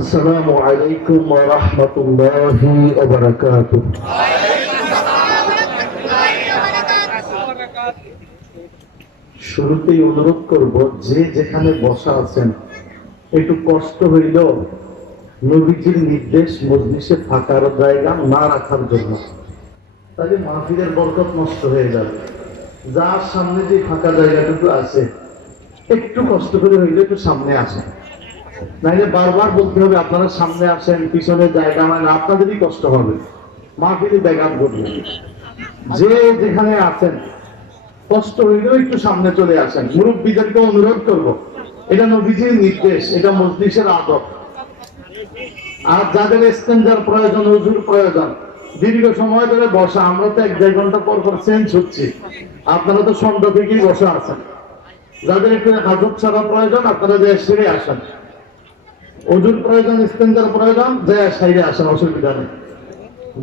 আসসালামু আলাইকুম ওয়া রাহমাতুল্লাহি ওয়া বারাকাতুহু। শুরুতেই অনুরোধ করব, যে যেখানে বসা আছেন একটু কষ্ট হইল নবীজির নির্দেশ মজলিসে ফাঁকার জায়গা না রাখার জন্য, তাহলে মাহফিলের বরকত নষ্ট হয়ে যাবে। যার সামনে যে ফাঁকা জায়গাটুকু আছে একটু কষ্ট করে হইলে একটু সামনে আসেন, নাইলে বারবার বলতে হবে আপনারা সামনে আসেন, পিছনে জায়গা মানে আপনাদেরই কষ্ট হবে, মাহফিলে ব্যাঘাত ঘটবে। যে যেখানে আছেন কষ্ট হইলেও একটু সামনে চলে আসেন। মুরব্বীদেরকে অনুরোধ করব, এটা নবীজির নির্দেশ, এটা মজলিসের আদব। আর যাদের ইস্তেঞ্জার প্রয়োজন, ওযুর প্রয়োজন, দীর্ঘ সময় ধরে বসা, আমরা তো 1-1.5 ঘন্টা পর পর চেঞ্জ হচ্ছি, আপনারা তো সন্ধ্যা থেকেই বসা আছেন। যাদের একটু হাজত ছাড়া প্রয়োজন আপনারা যে সেরে আসেন, ওযুর প্রয়োজন, ইস্তেঞ্জার প্রয়োজন, যে সাইডে আসেন, অসুবিধা নেই।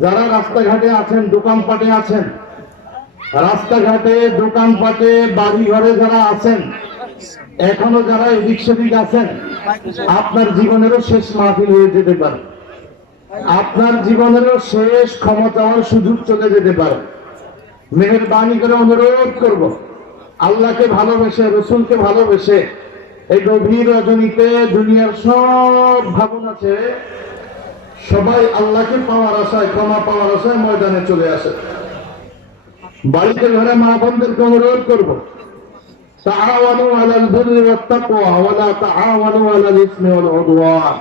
যারা রাস্তাঘাটে আছেন, দোকানপাটে আছেন, রাস্তাঘাটে দোকানপাটে বাড়ি ঘরে যারা আছেন, এখনো যারা এদিক সেদিক আছেন, আপনার জীবনেরও শেষ মাহফিল হয়ে যেতে পারে, আপনার জীবনেরও শেষ ক্ষমা চাওয়ার সুযোগ চলে যেতে পারে। মেহেরবানি করে অনুরোধ করব, আল্লাহকে ভালোবেসে, রসুলকে ভালোবেসে এই গভীর রজনীতে দুনিয়ার সব ভাবনা আছে, সবাই আল্লাহকে পাওয়ার আশায়, ক্ষমা পাওয়ার আশায় ময়দানে চলে আসে। বাড়িতে ঘরে মা বোনদেরকে অনুরোধ করবো, তাআওয়ানু আলাল বিররি ওয়াত তাকওয়া ওয়া লা তাআওয়ানু আলাল ইসমি ওয়াল উদওয়ান।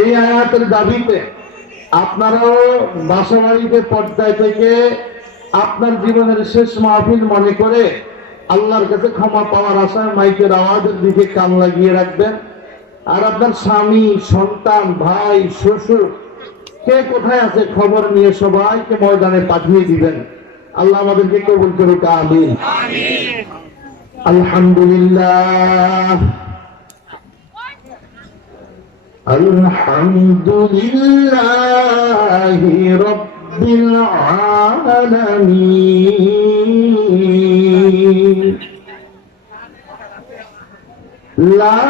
এই আয়াতের দাবিতে আপনারাও বাসাবাড়িতে পর্দায় থেকে আপনার জীবনের শেষ মাহফিল মনে করে আল্লাহর কাছে ক্ষমা পাওয়ার আশায় মাইকের আওয়াজের দিকে কান লাগিয়ে রাখবেন। আর আপনার স্বামী, সন্তান, ভাই, শ্বশুর কে কোথায় আছে খবর নিয়ে সবাইকে ময়দানে পাঠিয়ে দিবেন। আল্লাহ আমাদেরকে কবুল করুক, আমিন। আলহামদুলিল্লাহ, আলহামদুলিল্লাহি রাব্বিল আলামিন। লা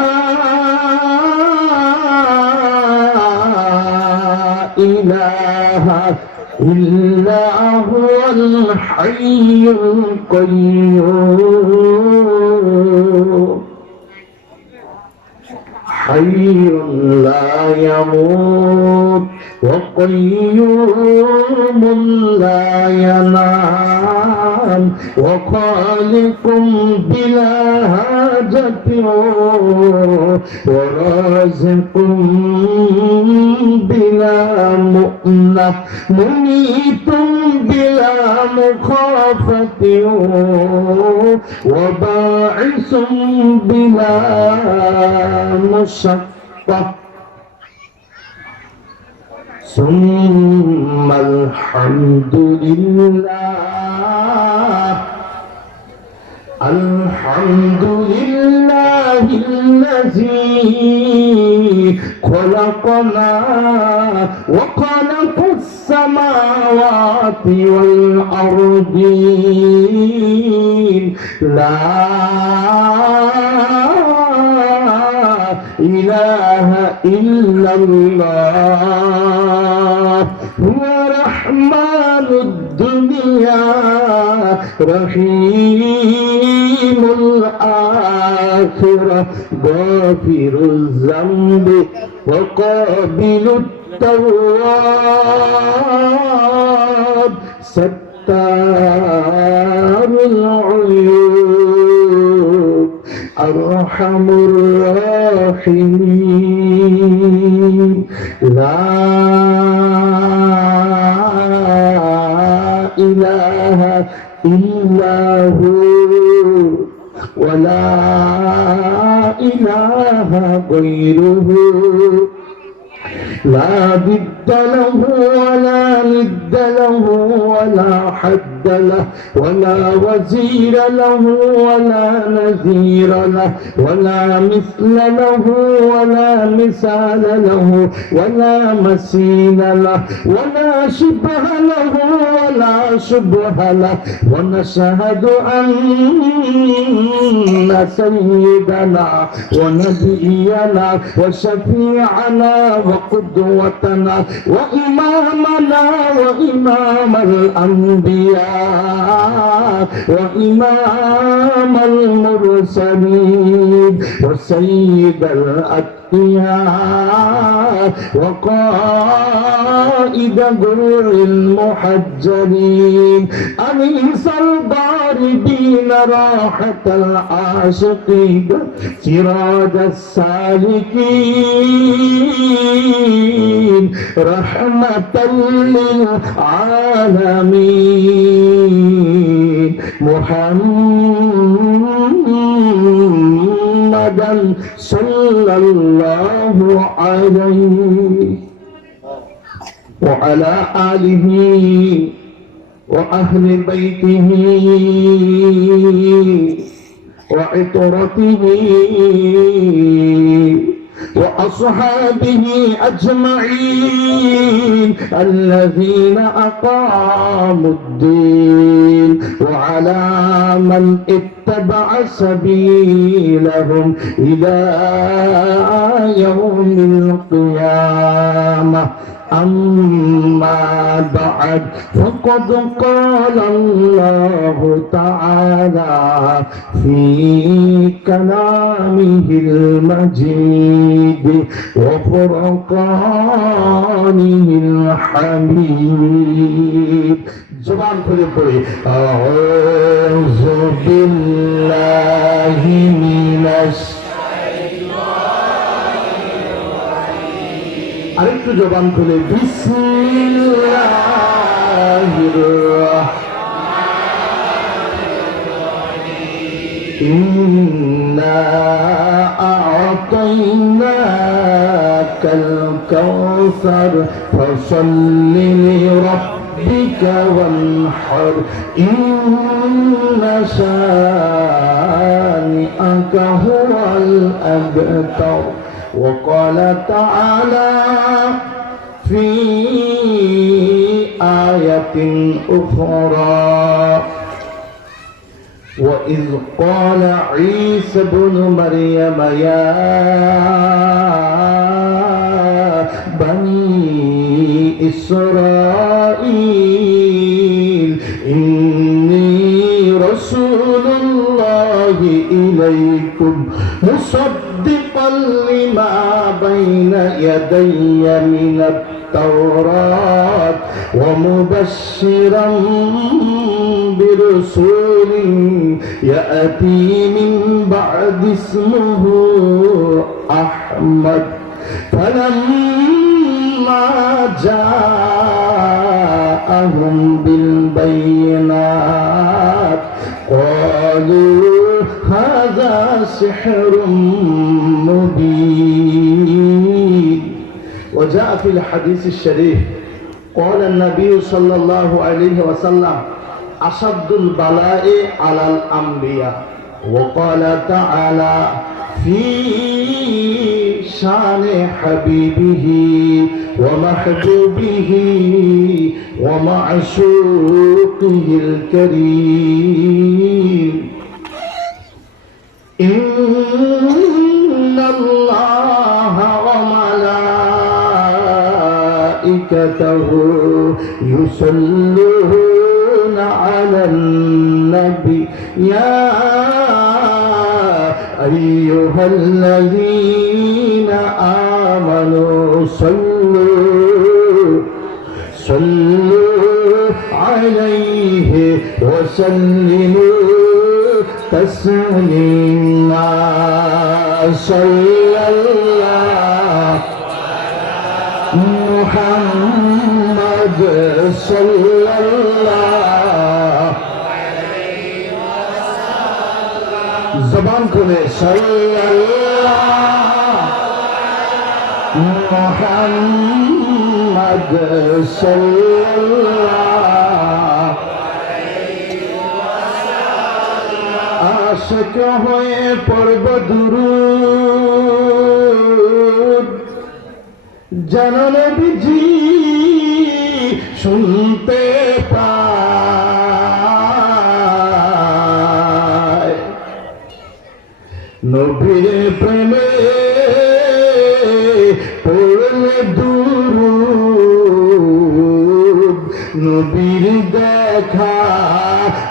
ইলাহা إلا هو الحي القيوم حي لا يموت وقيوم لا ينام وخالق بلا حاجة ورازق بلا مؤنة مميت بلا مخافة وباعث بلا مشقة ثم الحمد لله. الحمد لله الذي خلقنا وخلق السماوات والأرضين. لا إله إلا الله هو رحمن الدنيا رحيم الآخرة غافر الذنب وقابل التواب ستار العيوب أرحم الراحمين. لا إله إلا هو ولا إله غيره لا ضد له ولا ند له ولا حد رد له ولا وزير له ولا نذير له ولا مثل له ولا مثال له ولا مثيل له ولا شبه له ولا شبه له ونشهد أن سيدنا ونبينا وشفيعنا وقدوتنا وإمامنا وإمام الأنبياء وإمام المرسلين وسيد الأتقياء وقائد غر المحجلين أنيس الضاربين راحة العاشقين سراج السالكين رحمة للعالمين محمدا صلى الله عليه وعلى آله وأهل بيته وعطرته وأصحابه أجمعين الذين أقاموا الدين وعلى من اتبع سبيلهم إلى يوم القيامة أما بعد فقد قال الله تعالى في كلامه المجيد وفرقانه الحميد زبان খুলে পড়ি আউযু বিল্লাহি মিনাশ আরেকটু জবান খুলে বিসমিল্লাহির রাহমানির ইন্না আ'তাইনাকাল কাউসার ফাসাল্লি লিরাব্বিকা ওয়ানহার ইন্না শানি'আকা হুয়াল আবতার وقال تعالى في آية أخرى وإذ قال عيسى ابن مريم يا بني إسرائيل إني رسول الله إليكم مصدقا لما بين يدي من التوراة ومبشرا برسول يأتي من بعد اسمه أحمد فلما جاءهم بالبينات قالوا هذا سحر مبين وجاء في الحديث الشريف قال النبي صلى الله عليه وسلم أشد البلاء على الأنبياء وقال تعالى في شان حبيبه ومحبوبه ومعشوقه الكريم إن الله وملائكته يصلون على النبي يا أيها الذين آمنوا صلوا عليه وسلموا تسليما صلى الله محمد صلى الله زبان كله صلى الله محمد صلى الله আশিক হয়ে পড়ব দুরূদ যেন নবীজি শুনতে পায়। নবীর প্রেমে পড়লে দুরূদ নবীর দেখা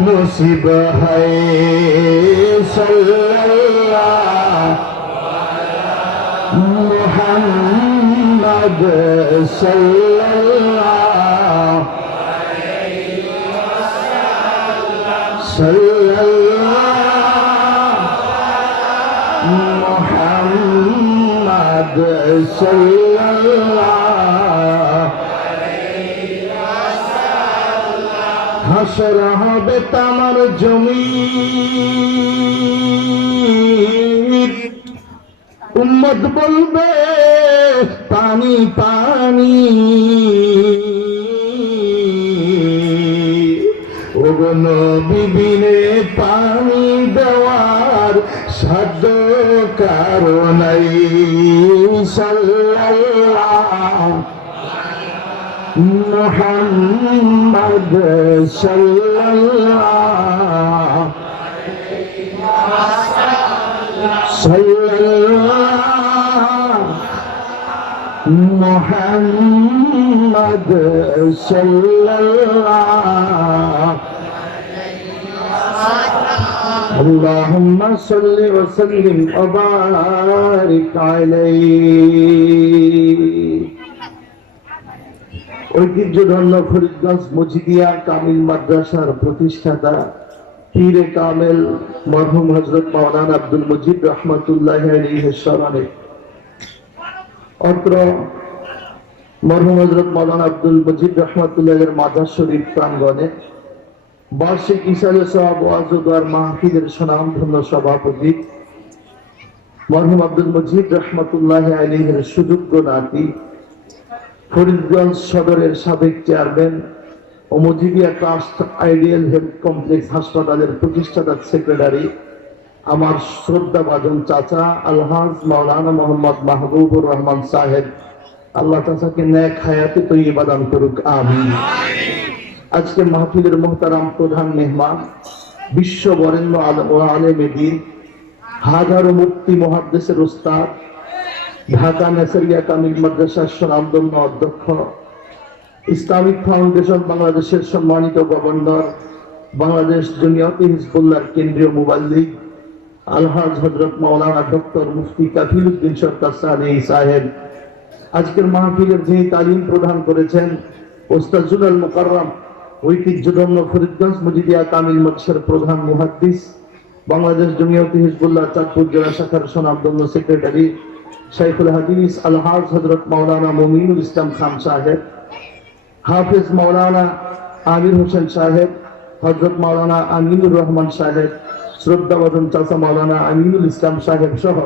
নসিব হয়। সাল্লাল্লাহু মুহাম্মদ সাল্লাল্লাহু সাল্লাল্লাহু মুহাম্মদ সাল্লাল্লাহু হাসর হবে তামার জমিন উম্মত বলবে পানি পানি ও নবী বিনে পানি দেওয়ার সাধ্য কারো নাই। সাল্লাল্লাহু মুহাম্মদ সাল্লাল্লাহু সাল্লাল্লাহু মুহাম্মদ সাল্লাল্লাহু আল্লাহুম্মা সাল্লি ওয়া সাল্লিম ওয়া বারিক আলাইহি। ঐতিহ্যধন্য ফরিদগঞ্জ মজিদিয়া কামিল মাদ্রাসার প্রতিষ্ঠাতা পীরে কামেল মরহুম হযরত মাওলানা আব্দুল মজিদ রহমাতুল্লাহি আলাইহির স্মরণে অত্র মরহুম হযরত মাওলানা আব্দুল মজিদ রহমাতুল্লাহির মাজার শরীফ প্রাঙ্গণে বার্ষিক ইসালে সওয়াব ওয়াজ ও দোয়ার মাহফিলের সুনামধন্য সভাপতি মরহুম আব্দুল মজিদ রহমাতুল্লাহি আলাইহির সুযোগ্য নাতি ফরিদগঞ্জ সদরের সাবেক চেয়ারম্যান ও Majidia trust ideal health complex হাসপাতালের প্রতিষ্ঠাতা সেক্রেটারি আমার শ্রদ্ধাভাজন চাচা আলহাজ মাওলানা মোহাম্মদ মাহবুবুর রহমান সাহেব, আল্লাহ চাচাকে নেক হায়াতে তৈয়বা দান করুক, আমিন। আজকে মাহফিলের মুহতারাম প্রধান মেহমান বিশ্ব বরেণ্য আলেমে দ্বীন হাজারো মুফতি মুহাদ্দিসের উস্তাদ ঢাকা নেসারিয়া কামিল মাদ্রাসার সুনামধন্য অধ্যক্ষ ইসলামিক ফাউন্ডেশন বাংলাদেশের সম্মানিত গভর্নর বাংলাদেশ জমিয়তে হিজবুল্লাহর কেন্দ্রীয় মুবাল্লিগ আলহাজ হযরত মাওলানা ডক্টর মুফতি কাফিল উদ্দিন সরকার সালেহী সাহেব, আজকের মাহফিলের যিনি তালিম প্রদান করেছেন ওস্তাজুল আল মুকাররম ঐতিহ্যধন্য ফরিদগঞ্জ মজিদিয়া কামিল মাদ্রাসার প্রধান মুহাদ্দিস বাংলাদেশ জমিয়তে হিজবুল্লাহ চাঁদপুর জেলা শাখার সুনামধন্য সেক্রেটারি শাইখুল হাদিস আলহাজ হযরত মাওলানা মুমিনুল ইসলাম খান সাহেব, হাফেজ মাওলানা আমির হোসেন সাহেব, হযরত মাওলানা আমিনুর রহমান সাহেব, শ্রদ্ধাভাজন চাচা মাওলানা আমিনুল ইসলাম সাহেব সহ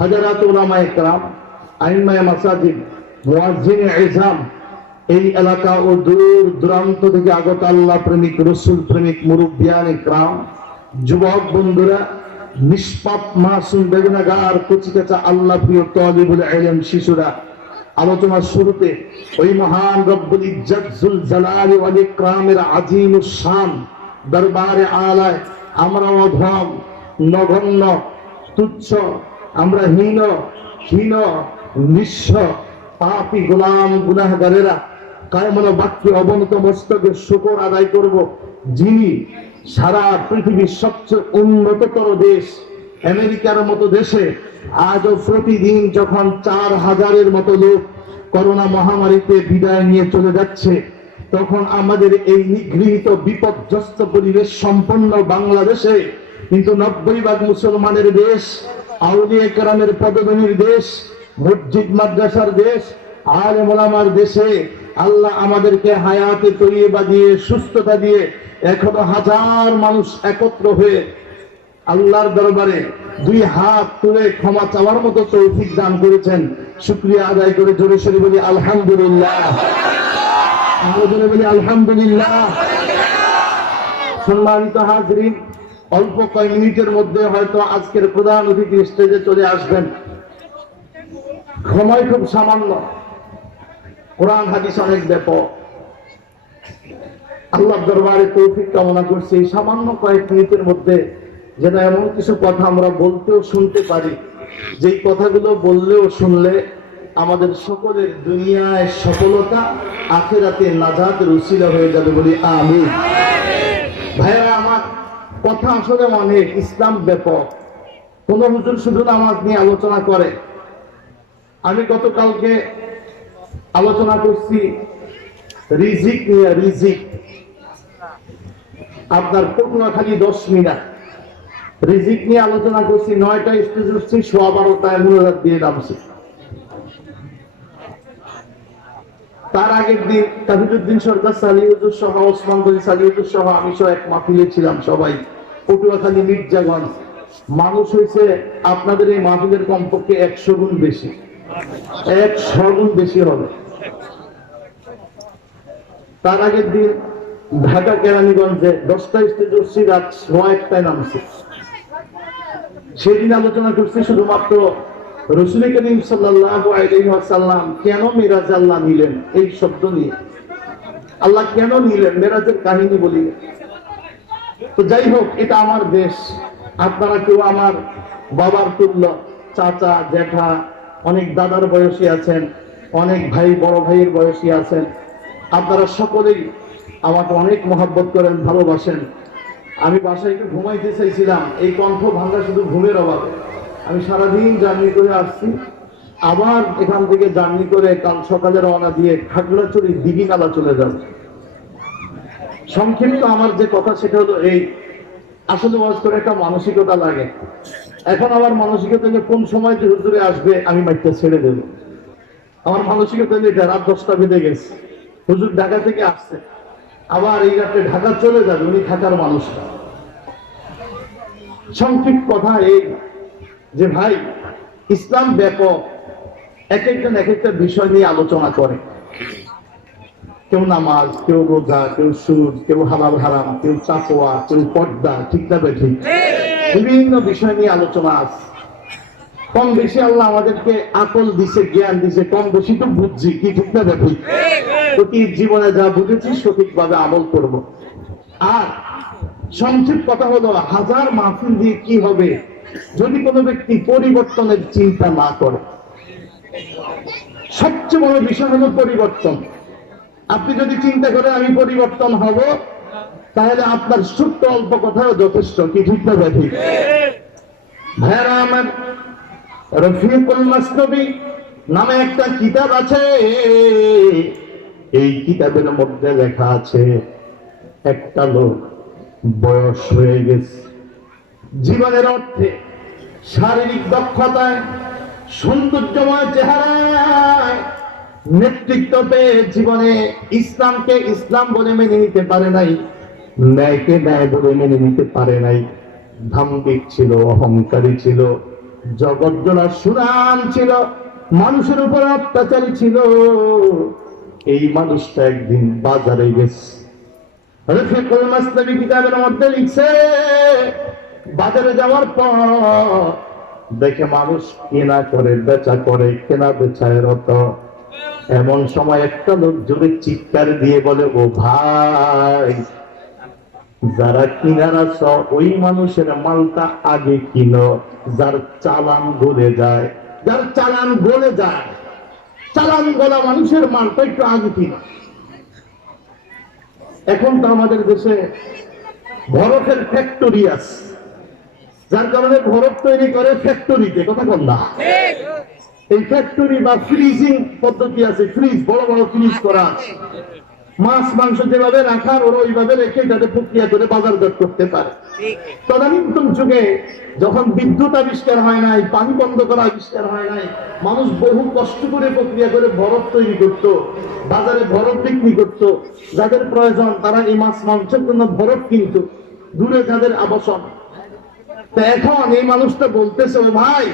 হাজারাত উলামায়ে কেরাম, আইম্মায়ে মাসাজিদ, মুয়াজ্জিনে ইজাম, এই এলাকা ও দূর দূরান্ত থেকে আগত আল্লাহ প্রেমিক রসুল প্রেমিক মুরব্বিয়ানে কেরাম, যুবক বন্ধুরা, নিষ্পাপ মাসুম বেগুনাগার কচিকাচা আল্লাহ প্রিয় তালিবুল ইলম শিশুরা, আলোচনার শুরুতে ওই মহান রব্বুল ইজ্জত জুল জালালি ওয়াল ইকরামের আজিমুস শান দরবারে আলায় আমরা অধম নগণ্য তুচ্ছ, আমরা হীন নিঃস্ব পাপী গোলাম গুনাহগারেরা কায়মন বাক্যে অবনত মস্তকে শুকর আদায় করব যিনি সারা পৃথিবীর সবচেয়ে উন্নততর দেশ আমেরিকার মতো দেশে আজও প্রতিদিন যখন 4000-এর মতো লোক করোনা মহামারীতে বিদায় নিয়ে চলে যাচ্ছে, তখন আমাদের এই নিগৃহীত বিপর্যস্ত পরিবেশ সম্পন্ন বাংলাদেশে কিন্তু 90% মুসলমানের দেশ, আউলিয়া কেরামের পদধূলির দেশ, মসজিদ মাদ্রাসার দেশ, আলেম ওলামার দেশে আল্লাহ আমাদেরকে হায়াতে তৈয়বা দিয়ে সুস্থতা দিয়ে এখনো হাজার মানুষ একত্র হয়ে আল্লাহর দরবারে দুই হাত তুলে ক্ষমা চাওয়ার মতো তৌফিক দান করেছেন। শুকরিয়া আদায় করে জোরে সোরে বলি আলহামদুলিল্লাহ, জোরে বলি আলহামদুলিল্লাহ। সম্মানিত হাজরিন, অল্প কয়েক মিনিটের মধ্যে হয়তো আজকের প্রধান অতিথি স্টেজে চলে আসবেন। সময় খুব সামান্য, কোরআন হাদিস অনেক ব্যাপক। আল্লাহ দরবারে তৌফিক কামনা করছি এই সামান্য কয়েক মিনিটের মধ্যে যেন এমন কিছু কথা আমরা বলতেও শুনতে পারি, যেই কথাগুলো বললেও শুনলে আমাদের সকলের দুনিয়ায় সফলতা, আখিরাতে নাজাতের উসিলা হয়ে যাবে বলি আমিন। ভাইরা আমার, কথা আসলে অনেক, ইসলাম ব্যাপক। কোন হুজুর শুধু নামাজ নিয়ে আলোচনা করে। আমি গতকালকে আলোচনা করছি রিজিক নিয়ে। রিজিক আপনার পটুয়াখালী 10 মিনিট রিজিক নিয়ে আলোচনা করছি। 9টায় স্টেজ উঠছি, 12:15 মুনাজাত দিয়ে নামছি। তার আগের দিন তাহিদুদ্দিন সরকার সালিউদ্দিন সহ, ওসমান গনি সালিউদ্দিন সহ, আমি সহ এক মাহফিলে ছিলাম। সবাই পটুয়াখালী মির্জাগঞ্জ। মানুষ হয়েছে আপনাদের এই মাহফিলের কমপক্ষে 100 গুণ বেশি, 100 গুণ বেশি হবে। তার আগের দিন ঢাকা কেরানীগঞ্জে 10টা স্টেজ উঠছি, রাত 1টায় নামছি। সেদিন আলোচনা করছি শুধুমাত্র রাসূল করিম সাল্লাল্লাহু আলাইহি ওয়াসাল্লাম কেন মিরাজ আল্লাহ নিলেন, এই শব্দ নিয়ে। আল্লাহ কেন নিলেন, মিরাজের কাহিনী বলি। তো যাই হোক, এটা আমার দেশ। আপনারা কেউ আমার বাবার তুল্য, চাচা জ্যাঠা, অনেক দাদার বয়সী আছেন, অনেক ভাই বড় ভাইয়ের বয়সী আছেন। আপনারা সকলেই আমাকে অনেক মহব্বত করেন, ভালোবাসেন। আমি বাসায় একটু ঘুমাইতে চাইছিলাম, এই কণ্ঠ ভাঙা শুধু ঘুমের অভাবে। আমি সারাদিন জার্নি করে আসছি, আবার এখান থেকে জার্নি করে কাল সকালে রওনা দিয়ে খাগড়াছড়ি দিঘিনালা চলে যাব। সংক্ষিপ্ত আমার যে কথা সেটা হলো এই, আসলে ওয়াজ করে একটা মানসিকতা লাগে। এখন আমার মানসিকতা যে কোন সময় যে হুজুরে আসবে আমি মাইকটা ছেড়ে দেব। আমার মানসিকতা এটা, রাত 10টা বেজে গেছে, হুজুর ঢাকা থেকে আসছে, আবার এই রাতে ঢাকা চলে যাবে, উনি ঢাকার মানুষ না। সংক্ষিপ্ত কথা এই যে ভাই, ইসলাম ব্যাপক, এক একজন এক একটা বিষয় নিয়ে আলোচনা করে। কেউ নামাজ, কেউ রোজা, কেউ সুদ, কেউ হালাল হারাম, কেউ তাকওয়া, কেউ পর্দা, ঠিক না বেঠিক, বিভিন্ন বিষয় নিয়ে আলোচনা আছে। কম বেশি আল্লাহ আমাদেরকে আকল দিছে, জ্ঞান দিছে, কম বেশি তো বুঝছি, কি ঠিক না বেঠিক। প্রতি জীবনে যা বুঝেছি সঠিকভাবে আমল করব। আর সংক্ষিপ্ত কথা হলো, হাজার মাহফিল দিয়ে কি হবে যদি কোনো ব্যক্তি পরিবর্তনের চিন্তা না করে। সবচেয়ে বড় বিষয় হলো পরিবর্তন। আপনি যদি চিন্তা করেন আমি পরিবর্তন হব, তাহলে আপনার ছোট্ট অল্প কথাও যথেষ্ট, কি ঠিক না ঠিক? ভাইরা আমার, রফিকুল মাসনবী নামে একটা কিতাব আছে। এই কিতাবের মধ্যে লেখা আছে, একটা লোক বয়স হয়ে গেছে, জীবনের অর্থে, শারীরিক দক্ষতায়, সৌন্দর্যময় চেহারায়, নেতৃত্ব পেয়ে জীবনে ইসলামকে ইসলাম বলে মেনে নিতে পারে নাই, ন্যায়কে ন্যায় বলে মেনে নিতে পারে নাই। ধাম্বিক ছিল, অহংকারী ছিল, জগৎজোড়া সুনাম ছিল, মানুষের উপর অত্যাচারী ছিল। এই মানুষটা একদিন বাজারে গেছে। রফিকুল মাসনবী কিতাবের মধ্যে লিখছে, বাজারে যাওয়ার পর দেখে মানুষ কেনা করে, বেচা করে, কেনা বেচায় রত। এমন সময় একটা লোক জোরে চিৎকার দিয়ে বলে, ও ভাই, যারা কিনার আছ ওই মানুষের মালটা আগে কিনো, যার চালান গলে যায়। যার চালান গলে যায়, চালান গলা মানুষের মালটা একটু আগে কিনো। এখন তো আমাদের দেশে বরফের ফ্যাক্টরি আছে, যার কারণে বরফ তৈরি করে ফ্যাক্টরিতে, কথা বল না। এই ফ্যাক্টরি বা ফ্রিজিং পদ্ধতি আছে, ফ্রিজ, বড় বড় ফ্রিজ করা আছে। মাছ মাংস যেভাবে রাখার, ওরা ওইভাবে রেখে যাতে প্রক্রিয়া করে বাজারজাত করতে পারে। তদানীন্তন যুগে যখন বিদ্যুৎ আবিষ্কার হয় নাই, পানি বন্ধ করা আবিষ্কার হয় নাই, মানুষ বহু কষ্ট করে প্রক্রিয়া করে বরফ তৈরি করত, বাজারে বরফ বিক্রি করত। যাদের প্রয়োজন তারা এই মাছ মাংসের জন্য বরফ কিনত, দূরে যাদের আবাসন। তো এখন এই মানুষটা বলতেছে, ও ভাই,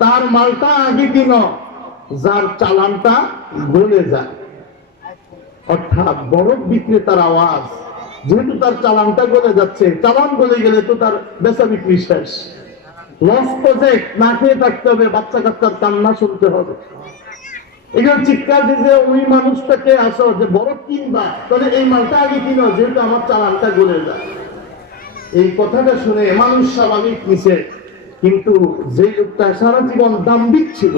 তার মালটা আগে কিন, যার চালানটা গলে যায়। অর্থাৎ বরফ বিক্রেতার আওয়াজ যেহেতু তার চালানটা গলে যাচ্ছে, চালান গলে গেলে তো তার বেচা বিক্রি শেষ, লস প্রজেক্ট, না খেয়ে থাকতে হবে, বাচ্চা কাচ্চার কান্না শুনতে হবে। এগুলো চিৎকার দিতে ওই মানুষটাকে আসো যে বড় কিনবা, তাহলে এই মালটা আগে কিনো, যেহেতু আমার চালানটা গলে যায়। এই কথাটা শুনে মানুষ স্বাভাবিক নিছে, কিন্তু যে লোকটা সারা জীবন দাম্ভিক ছিল,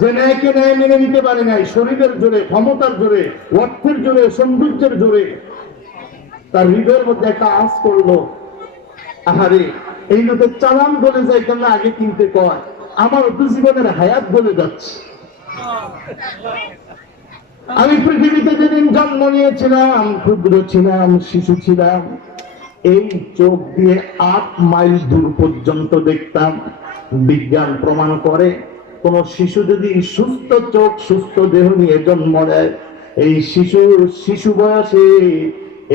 যে ন্যায়কে ন্যায় মেনে নিতে পারে নাই, শরীরের জোরে, ক্ষমতার জোরে, অর্থের জোরে, সৌন্দর্যের জোরে, তার হৃদয়ের মধ্যে একটা আশ করলো, আহারে এই লোকের চালান গলে যায় কেন আগে কিনতে কয়, আমার তো জীবনের হায়াত গলে যাচ্ছে। আমি পৃথিবীতে যেদিন জন্ম নিয়েছিলাম, ক্ষুদ্র ছিলাম, শিশু ছিলাম, এই চোখ দিয়ে 8 মাইল দূর পর্যন্ত দেখতাম। বিজ্ঞান প্রমাণ করে, কোন শিশু যদি সুস্থ চোখ, সুস্থ দেহ নিয়ে জন্ম নেয়, এই শিশু বয়সে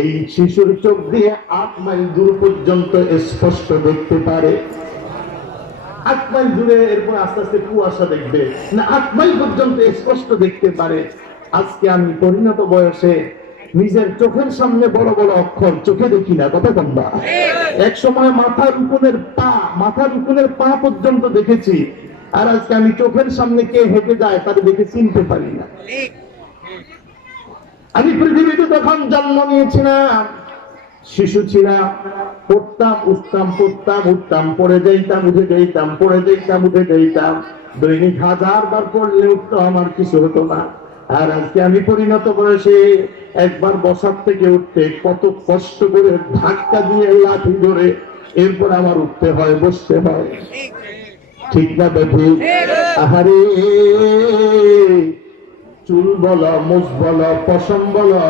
এই শিশুর চোখ দিয়ে 8 মাইল দূর পর্যন্ত স্পষ্ট দেখতে পারে। 8 মাইল দূরে, এরপর আস্তে আস্তে কুয়াশা দেখবে না, 8 মাইল পর্যন্ত স্পষ্ট দেখতে পারে। আজকে আমি পরিণত বয়সে নিজের চোখের সামনে বড় বড় অক্ষর চোখে দেখি না, কথা কম্বা। এক সময় মাথার উকুনের পা পর্যন্ত দেখেছি, আর আজকে আমি চোখের সামনে কে হেঁটে যায় তাদের দেখে চিনতে পারি না। আমি পৃথিবীতে যখন জন্ম নিয়েছিলাম, শিশু ছিলাম, পড়তাম, উঠতাম, পড়তাম, উঠতাম, পড়ে যাইতাম, উঠে যাইতাম, পড়ে যাইতাম, উঠে যাইতাম, দৈনিক 1000 বার পড়লে উঠতো, আমার কিছু হতো না। আর আজকে আমি পরিণত বয়সে একবার বসার থেকে উঠতে কত কষ্ট করে ধাক্কা দিয়ে লাঠি ধরে এরপর আমার উঠতে হয়, বসতে হয়, ঠিক না বেঠি? আহারে চুল বলো, মুখ বলো, পশম বলো,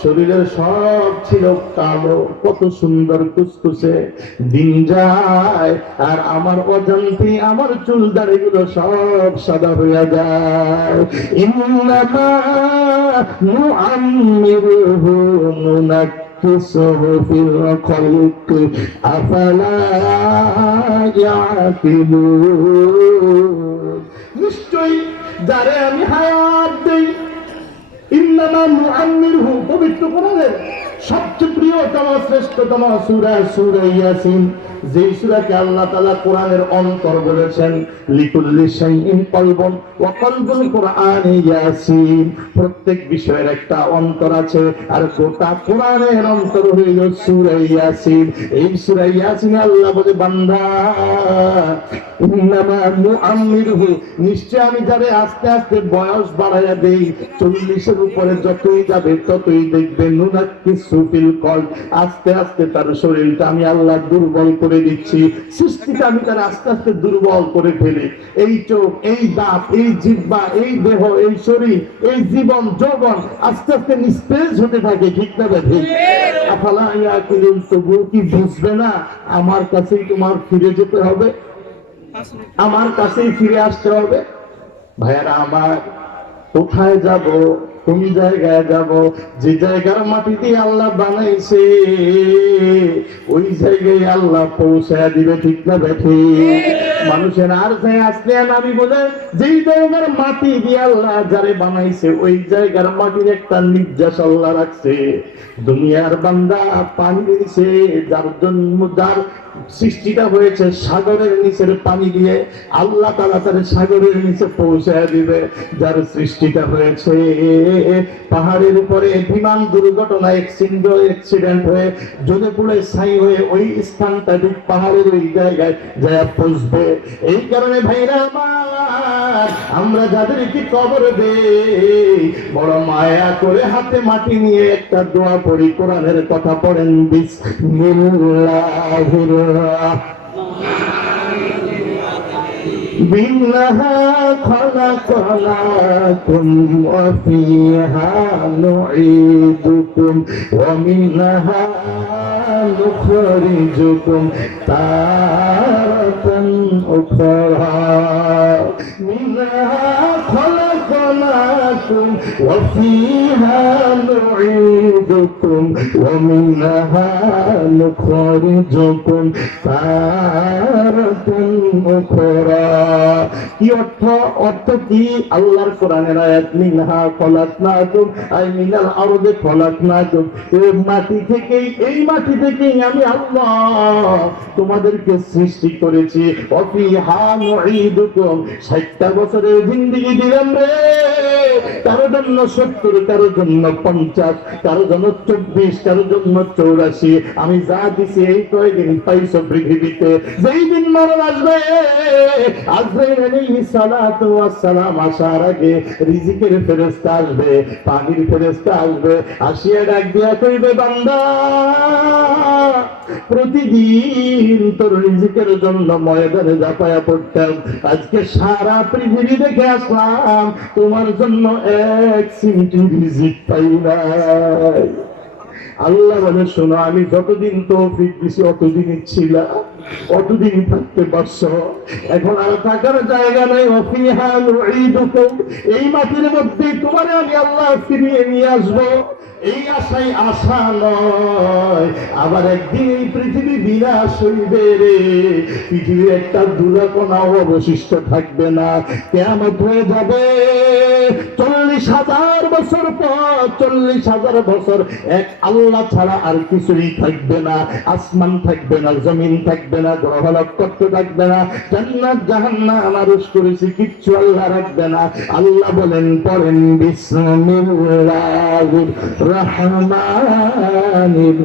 শরীরের সব ছিল কালো, কত সুন্দর কুচকুচে। দিন যায় আর আমার অজান্তে আমার চুল দাড়িগুলো সব সাদা হয়ে যায়। ইন্নামা নুআম্মিরুহু নুনাক্কিসুহু ফিল খালকি আফালা ইয়াকিলুন। নিশ্চয়ই যারে আমি হায়াত দেই, ইন্নামা নুআম্মিরুহু, পবিত্র কোরআনের সবচেয়ে প্রিয়তম শ্রেষ্ঠতম সূরা সূরা ইয়াসিন, যে সূরাকে আল্লাহ তাআলা কোরআনের অন্তর বলেছেন, লিকুল্লি শাইইন কলবুন ওয়া কলবুল কোরআনি ইয়াসিন। প্রত্যেক বিষয়ের একটা অন্তর আছে, আর গোটা কোরআনের অন্তর হইল সূরা ইয়াসিন। এই সূরা ইয়াসিনে আল্লাহ বলে, বান্দা ইন্নামা নুআম্মিরুহু, নিশ্চয় আমি যারে আস্তে আস্তে বয়স বাড়াইয়া দেই, 40-এর উপরে যতই যাবে ততই দেখবে নুনাক্কিসু ফিল কলব, আস্তে আস্তে তার শরীরটা আমি আল্লাহ দুর্বল করে দিচ্ছি, সৃষ্টিটা আমি তার আস্তে আস্তে দুর্বল করে ফেলি। এই চোখ, এই দাঁত, এই জিহ্বা, এই দেহ, এই শরীর, এই জীবন যৌবন আস্তে আস্তে নিস্তেজ হতে থাকে, ঠিক না বেঠি? আফালা ইয়াকিলুন, তবুও কি বুঝবে না আমার কাছেই তোমার ফিরে যেতে হবে, আমার কাছেই ফিরে আসতে হবে? ভাইয়ারা আমার, কোথায় যাব, কোন জায়গায় যাব? যে জায়গার মাটি দিয়ে আল্লাহ বানাইছে ওই জায়গায় আল্লাহ পৌঁছায় দিবে, ঠিক না বেঠি? মানুষের আর চাই আসলে আমি বলে, যেই জায়গার মাটি দিয়ে আল্লাহ যারে বানাইছে ওই জায়গার মাটির একটা নির্যাস আল্লাহ রাখছে। দুনিয়ার বান্দা পানি দিছে, যার জন্ম, যার সৃষ্টিটা হয়েছে সাগরের নিচের পানি দিয়ে, আল্লাহ তাআলা তার সাগরের নিচে পৌঁছায় দিবে। যার সৃষ্টিটা হয়েছে পাহাড়ের উপরে, বিমান দুর্ঘটনা, অ্যাক্সিডেন্ট হয়ে জ্বলে পুড়ে ছাই হয়ে ওই স্থানটা ঠিক পাহাড়ের ওই জায়গায় যায় পৌঁছবে। এই কারণে ভাইরা আমার, আমরা যাদেরকে কবর দেই বড় মায়া করে হাতে মাটি নিয়ে একটা দোয়া পড়ি, কোরআনের কথা পড়েন, বিসমিল্লাহির منها خلقناكم وفيها نعيدكم ومنها نخرجكم تارة أخرى منها خلقناكم خلقناكم وفيها نعيدكم ومنها نخرجكم تارة أخرى কি অর্থ কি আল্লাহর কোরআনের আয়াত মিনহা খলাকনাকুম আই মিনাল আরদি খলাকনাকুম এই মাটি থেকেই আমি আল্লাহ তোমাদেরকে সৃষ্টি করেছি ওয়াফিহা নুঈদুকুম 60টা বছরের জিন্দেগি দিলাম রে কারো জন্য 70 কারো জন্য 50 কারো জন্য 24 কারো জন্য 84 আমি যা দিছি এই কয়দিন পাইছো পৃথিবীতে যেই দিন মরণ আসবে আজরাইল আলাইহিস সালাতু ওয়াস সালাম আসার আগে রিজিকের ফেরেশতা আসবে পানির ফেরেশতা আসবে আসিয়া ডাক দিয়া কইবে বান্দা প্রতিদিন তোর রিজিকের জন্য ময়দানে ঝাঁপায়া পড়তাম আজকে সারা পৃথিবী দেখে আসলাম তোমার জন্য এক সিমটি রিজিক পাই নাই আল্লাহ বলে শোনো আমি যতদিন তৌফিক দিছি অতদিনই ছিলা অতদিন থাকতে পারছো এখন আর থাকার জায়গা নাই ওয়াফিহা নুঈদুকুম এই মাটির মধ্যে তোমার আমি আল্লাহ ফিরিয়ে নিয়ে আসবো এই আশাই আশা নয় আবার একদিন এই পৃথিবী বিনাশ হইবে রে পৃথিবীর একটা দুলাকণাও অবশিষ্ট থাকবে না কিয়ামত হয়ে যাবে 40,000 বছর পর 40,000 বছর এক আল্লাহ ছাড়া আর কিছুই থাকবে না আসমান থাকবে না জমিন থাকবে না গ্রহ নক্ষত্র থাকবে না জান্নাত জাহান্নাম আরশ করেছি কিচ্ছু আল্লাহ রাখবে না আল্লাহ বলেন পড়েন বিসমিল্লাহির রহমানির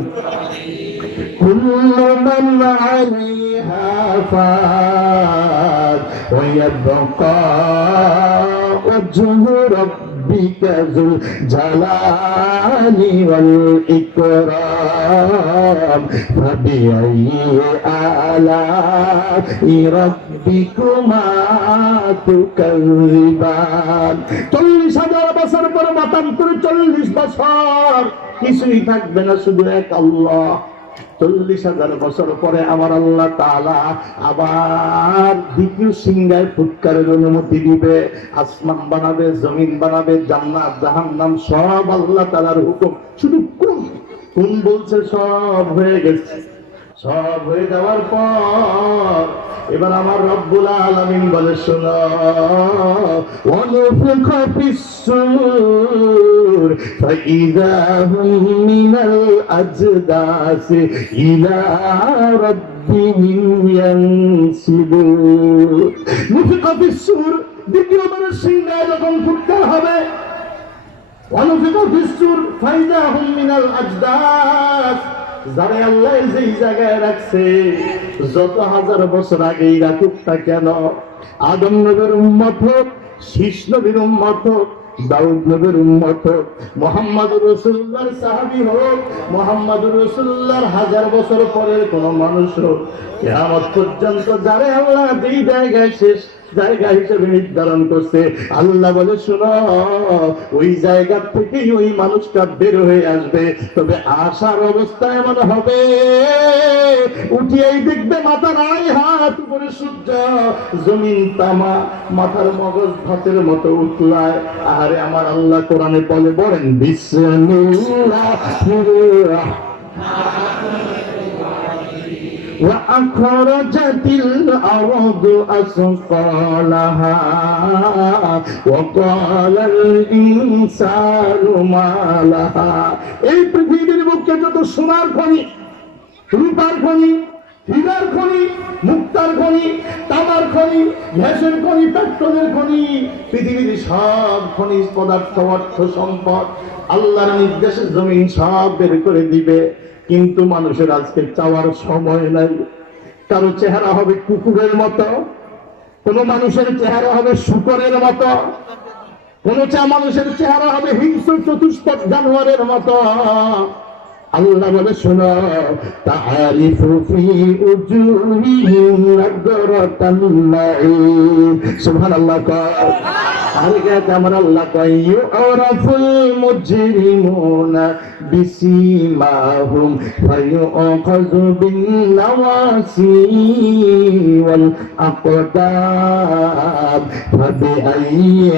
কুল্লু মান আলাইহা ফান ওয়া ইয়াবকা ওয়াজহু রাব্বিকা যুল জালালি ওয়াল ইকরাম ফাবিআইয়ি আলা'i রাব্বিকুমা তুকাযযিবান 40,000 বছর পর মতান্তরে 40 বছর কিছুই থাকবে না শুধু এক আল্লাহ 40,000 বছর পরে আমার আল্লাহ তাআলা আবার দ্বিতীয় সিংহায় ফুৎকারের অনুমতি দিবে আসমান বানাবে জমিন বানাবে জান্নাত জাহান্নাম সব আল্লাহ তাআলার হুকুম শুধু কোন বলছে সব হয়ে গেছে সব হয়ে যাওয়ার পর এবার আমার রব্বুল আলামিন বলে শোনো ওয়ানুফিখা ফিস-সূর ফাইযা হুম মিনাল আজদাসি ইলা রাব্বিহিম ইয়ানসিলুন নুফিখা ফিস-সূর দ্বিতীয়বারের সিংহায় যখন ফুৎকার হবে ওয়ানুফিখা ফিস-সূর ফাইযা হুম মিনাল আজদাস যারা আল্লাহ যেই জায়গায় রাখছে যত হাজার বছর আগেই রাখুক না কেন আদম নবীর উম্মত হোক শীষ নবীর উম্মত হোক দাউদ নবীর উম্মত হোক মুহাম্মদুর রাসূলুল্লাহর সাহাবী হোক মুহাম্মদুর রাসূলুল্লাহর 1000 বছর পরের কোন মানুষ হোক কিয়ামত পর্যন্ত যারা আল্লাহ যেই জায়গায় শেষ জায়গা হিসেবে নির্ধারণ করছে আল্লাহ বলে শোনো ওই জায়গা থেকেই ওই মানুষটা বের হয়ে আসবে তবে আসার অবস্থা এমন হবে উঠিয়েই দেখবে মাথা নাই হাত উপরে সূর্য জমিন তামা মাথার মগজ ভাতের মতো উতলায় আরে আমার আল্লাহ কোরআনে বলে বলেন বিসমিল্লাহির রাহমানির وأخرجت الأرض أثقالها وقال الإنسان ما لها এই পৃথিবীর বুকে যত সোনার খনি রূপার খনি হীরার খনি মুক্তার খনি তামার খনি গ্যাসের খনি পেট্রোলের খনি পৃথিবীর সব খনিজ পদার্থ অর্থ সম্পদ আল্লাহর নির্দেশে জমিন সব বের করে দিবে কিন্তু মানুষের আজকে চাওয়ার সময় নাই কারো চেহারা হবে কুকুরের মতো কোন মানুষের চেহারা হবে শূকরের মতো কোন মানুষের চেহারা হবে হিংস্র চতুষ্পদ জানোয়ারের মতো আল্লাহ বলে শোনো তাআরিফু ফি উজুহিহিম নাদরাতান নাঈম সুবহানাল্লাহ আর গায়ে আমার আল্লাহ কয় ইউরাফুল মুজরিমুনা বিসিমাহুম ফায়ুখাযু বিন নাওয়াসি ওয়াল আকদাব ফাবিআইয়ি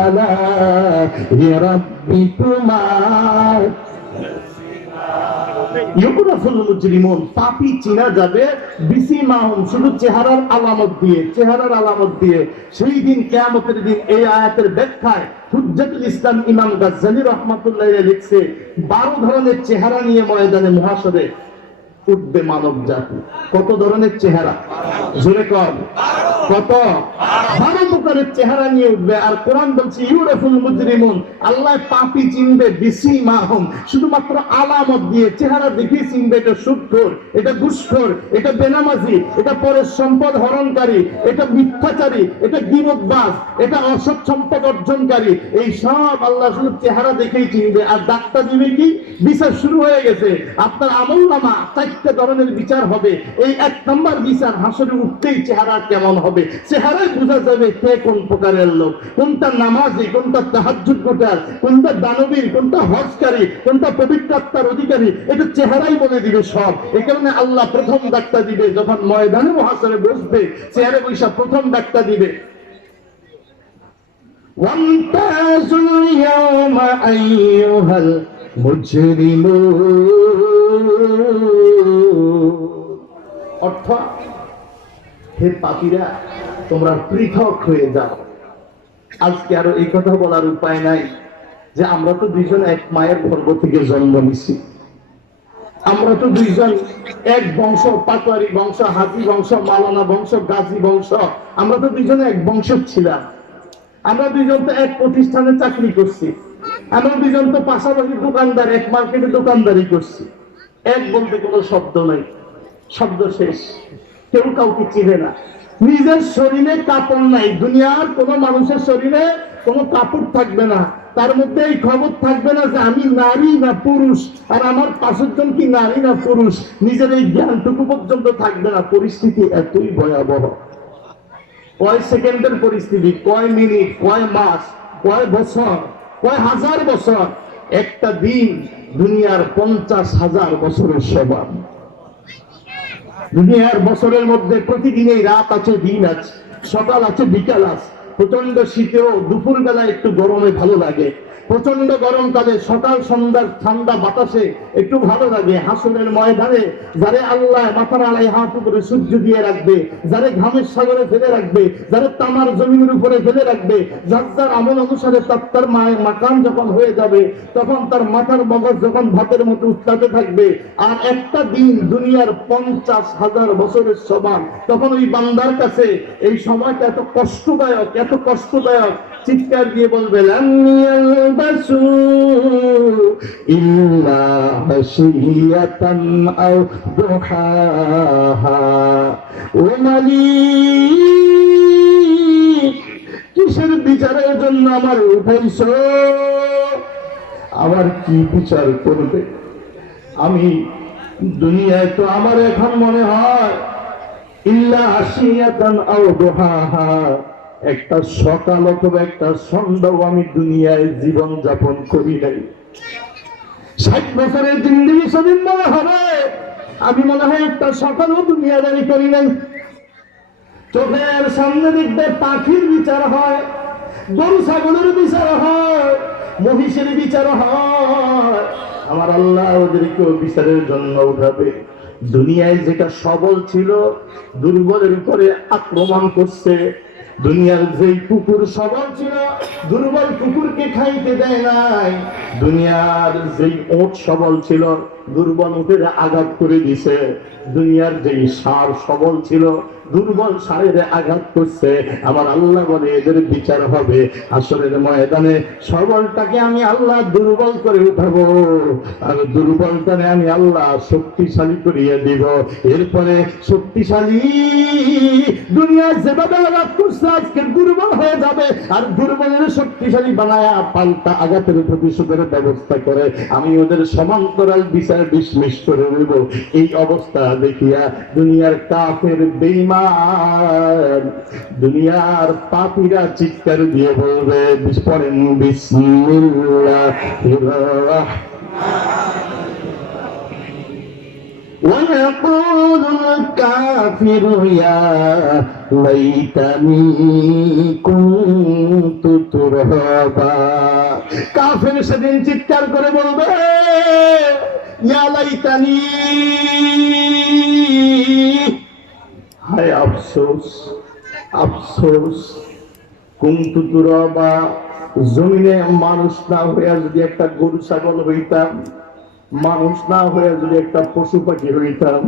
আলাহি রাব্বিকুমা ইউরাফুল মুজরিমুন, পাপী চিনা যাবে বিসিমাহুম, শুধু চেহারার আলামত দিয়ে, চেহারার আলামত দিয়ে। সেই দিন কিয়ামতের দিন এই আয়াতের ব্যাখ্যায় হুজ্জাতুল ইসলাম ইমাম গাজ্জালী রাহমাতুল্লাহ আলাইহি লিখছে 12 ধরনের চেহারা নিয়ে ময়দানে মুহাশরে উঠবে মানব জাতি। কত ধরনের চেহারা? জোরে কর, কত? 12 প্রকারের চেহারা নিয়ে উঠবে। আর কোরআন বলছে ইউরাফুল মুজরিমুন, আল্লাহ পাপী চিনবে বিসিমাহুম, শুধুমাত্র আলামত দিয়ে, চেহারা দেখে চিনবে এটা সুদখোর, এটা ঘুষখোর, এটা বেনামাজি, এটা পরের সম্পদ হরণকারী, এটা মিথ্যাচারী, এটা গীবতবাজ, এটা অসৎ সম্পদ অর্জনকারী। এই সব আল্লাহ শুধু চেহারা দেখেই চিনবে। আর ডাক্তার দিবে কি? বিচার শুরু হয়ে গেছে। আপনার আমলনামা 4টা ধরনের বিচার হবে। এই 1 নম্বর বিচার হাসরে উঠতেই চেহারা কেমন হবে, চেহারায় বোঝা যাবে কে কোন প্রকারের লোক, কোনটা নামাজি, কোনটা তাহাজ্জুদ পড়ার, কোনটা দানবীর, কোনটা হজকারী, কোনটা পবিত্র আত্মার অধিকারী। এটা চেহারাই বলে দিবে সব। এই কারণে আল্লাহ প্রথম ডাক্তার দিবে যখন ময়দানে মুহাশরে বসবে, চেহারা বৈশা প্রথম ডাক্তার দিবে ওয়ান্তাজুল ইয়াওমা আইয়ুহাল মুজরিমুন। অর্থ, হে পাপীরা তোমরা পৃথক হয়ে যাও। আজকে আর এই কথা বলার উপায় নাই যে আমরা তো দুইজন এক মায়ের গর্ভ থেকে জন্ম নিছি, আমরা তো দুইজন এক বংশ, পাটোয়ারি বংশ, হাতি বংশ, মালানা বংশ, গাজী বংশ, আমরা তো দুইজনে এক বংশ ছিলাম। আমরা দুইজন তো এক প্রতিষ্ঠানে চাকরি করছি, আমরা দুইজন তো পাশাপাশি দোকানদার, এক মার্কেটে দোকানদারি করছি। এক বলতে কোনো শব্দ নাই, শব্দ শেষ, কেউ কাউকে চিনে না। নিজের শরীরে কাপড় নাই, দুনিয়ার কোন মানুষের শরীরে কোনো কাপড় থাকবে না, তার মধ্যে এই খবর থাকবে না যে আমি নারী না পুরুষ, আর আমার পাশের জন কি নারী না পুরুষ, নিজের এই জ্ঞানটুকু পর্যন্ত থাকবে না। পরিস্থিতি এতই ভয়াবহ। কয় সেকেন্ডের পরিস্থিতি, কয় মিনিট, কয় মাস, কয় বছর, কয় হাজার বছর, একটা দিন দুনিয়ার 50,000 বছরের সমান। দুনিয়ার বছরের মধ্যে প্রতিদিনই রাত আছে, দিন আছে, সকাল আছে, বিকাল আছে। প্রচন্ড শীতেও দুপুর বেলা একটু গরমে ভালো লাগে, প্রচন্ড গরমকালে সকাল সন্ধ্যার ঠান্ডা বাতাসে একটু ভালো লাগে। হাসরের ময়দানে যারে আল্লাহ মাথার আড়াই হাত উপরে সূর্য দিয়ে রাখবে, যারে ঘামের সাগরে ফেলে রাখবে, যারে তামার জমিনের উপরে ফেলে রাখবে, যার যার আমল অনুসারে তার মায়ের মাকান যখন হয়ে যাবে, তখন তার মাথার মগজ যখন ভাতের মতো উত্তাপে থাকবে, আর একটা দিন দুনিয়ার 50,000 বছরের সমান, তখন ওই বান্দার কাছে এই সময়টা এত কষ্টদায়ক, এত কষ্টদায়ক, চিৎকার দিয়ে বলবে ইল্লা হাশিয়াতান আও দুহাহা। ও মালিক, কিসের বিচারের জন্য আমার উঠাইছো? আমার কি বিচার করবে? আমি দুনিয়ায় তো আমার এখন মনে হয় ইল্লা হাশিয়াতান আও দুহাহা, একটা সকাল অথবা একটা সন্ধ্যাও আমি দুনিয়ায় জীবন যাপন করি নাই। 60 বছরের জিন্দেগি সেদিন মনে হবে আমি মনে হয় একটা সকালও দুনিয়াদারি করি নাই। চোখের সামনে দেখবে পাখির বিচার হয়, গরু ছাগলের বিচার হয়, মহিষের বিচার হয়। আমার আল্লাহ ওদেরকেও বিচারের জন্য উঠাবে। দুনিয়ায় যেটা সবল ছিল দুর্বলের উপরে আক্রমণ করছে। দুনিয়ার যেই কুকুর সবল ছিল দুর্বল কুকুরকে খাইতে দেয় নাই। দুনিয়ার যেই ওট সবল ছিল দুর্বল উটের আঘাত করে দিছে। দুনিয়ার যেই ষাঁড় সবল ছিল দুর্বল ষাঁড়ের আঘাত করছে। আমার আল্লাহ বলে এদের বিচার হবে হাসরের ময়দানে। সবলটাকে আমি আল্লাহ দুর্বল করে উঠাবো, আর দুর্বলটাকে আমি আল্লাহ শক্তিশালী করিয়ে দিব। এরপরে শক্তিশালী দুনিয়া যেভাবে আঘাত করছে আজকে দুর্বল হয়ে যাবে, আর দুর্বলের শক্তিশালী বানায়া পাল্টা আঘাতের প্রতিশোধের ব্যবস্থা করে আমি ওদের সমান্তরাল বিচার ডিসমিস করে দেব। এই অবস্থা দেখিয়া দুনিয়ার কাফের বেঈমান মুসলমান, দুনিয়ার পাপীরা চিৎকার দিয়ে বলবে, পড়েন বিসমিল্লাহির রাহমানির ويقول الكافر يا ليتني كنت ترابا। কাফের সেদিন চিৎকার করে বলবে, ইয়া লাইতানি, হায় আফসোস আফসোস, কুনতু তুরাবা, জমিনে মানুষ না হইয়া যদি একটা গরু ছাগল হইতাম, মানুষ না হয়ে যদি একটা পশু পাখি হইতাম,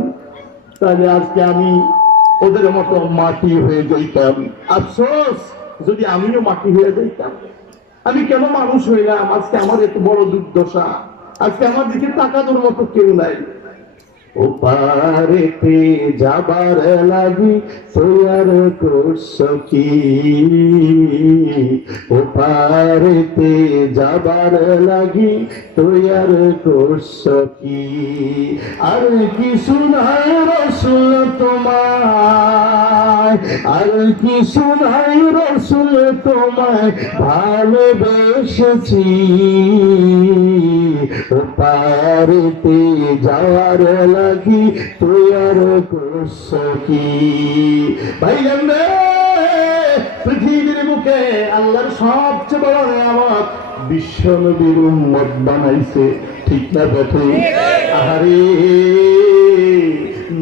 তাহলে আজকে আমি ওদের মতো মাটি হয়ে যাইতাম। আফসোস, যদি আমিও মাটি হয়ে যাইতাম। আমি কেন মানুষ হইলাম? আজকে আমার এত বড় দুর্দশা, আজকে আমার দিকে তাকানোর মতো কেউ নাই। ওপারেতে যাবার লাগি তৈয়ার করছ কি, ওপারেতে যাবার লাগি তৈয়ার করছ কি, আর কিছু নাই রসুল তোমায়, আর কিছু নাই রসুল তোমায় ভালোবেসেছি, ওপারেতে যাওয়ার লাগি তৈয়ার করছ কি। ভাইজান রে, পৃথিবীর বুকে আল্লাহর সবচেয়ে বড় নিয়ামত বিশ্ব নবীর উম্মত বানাইছে, ঠিক না বেঠে? আরে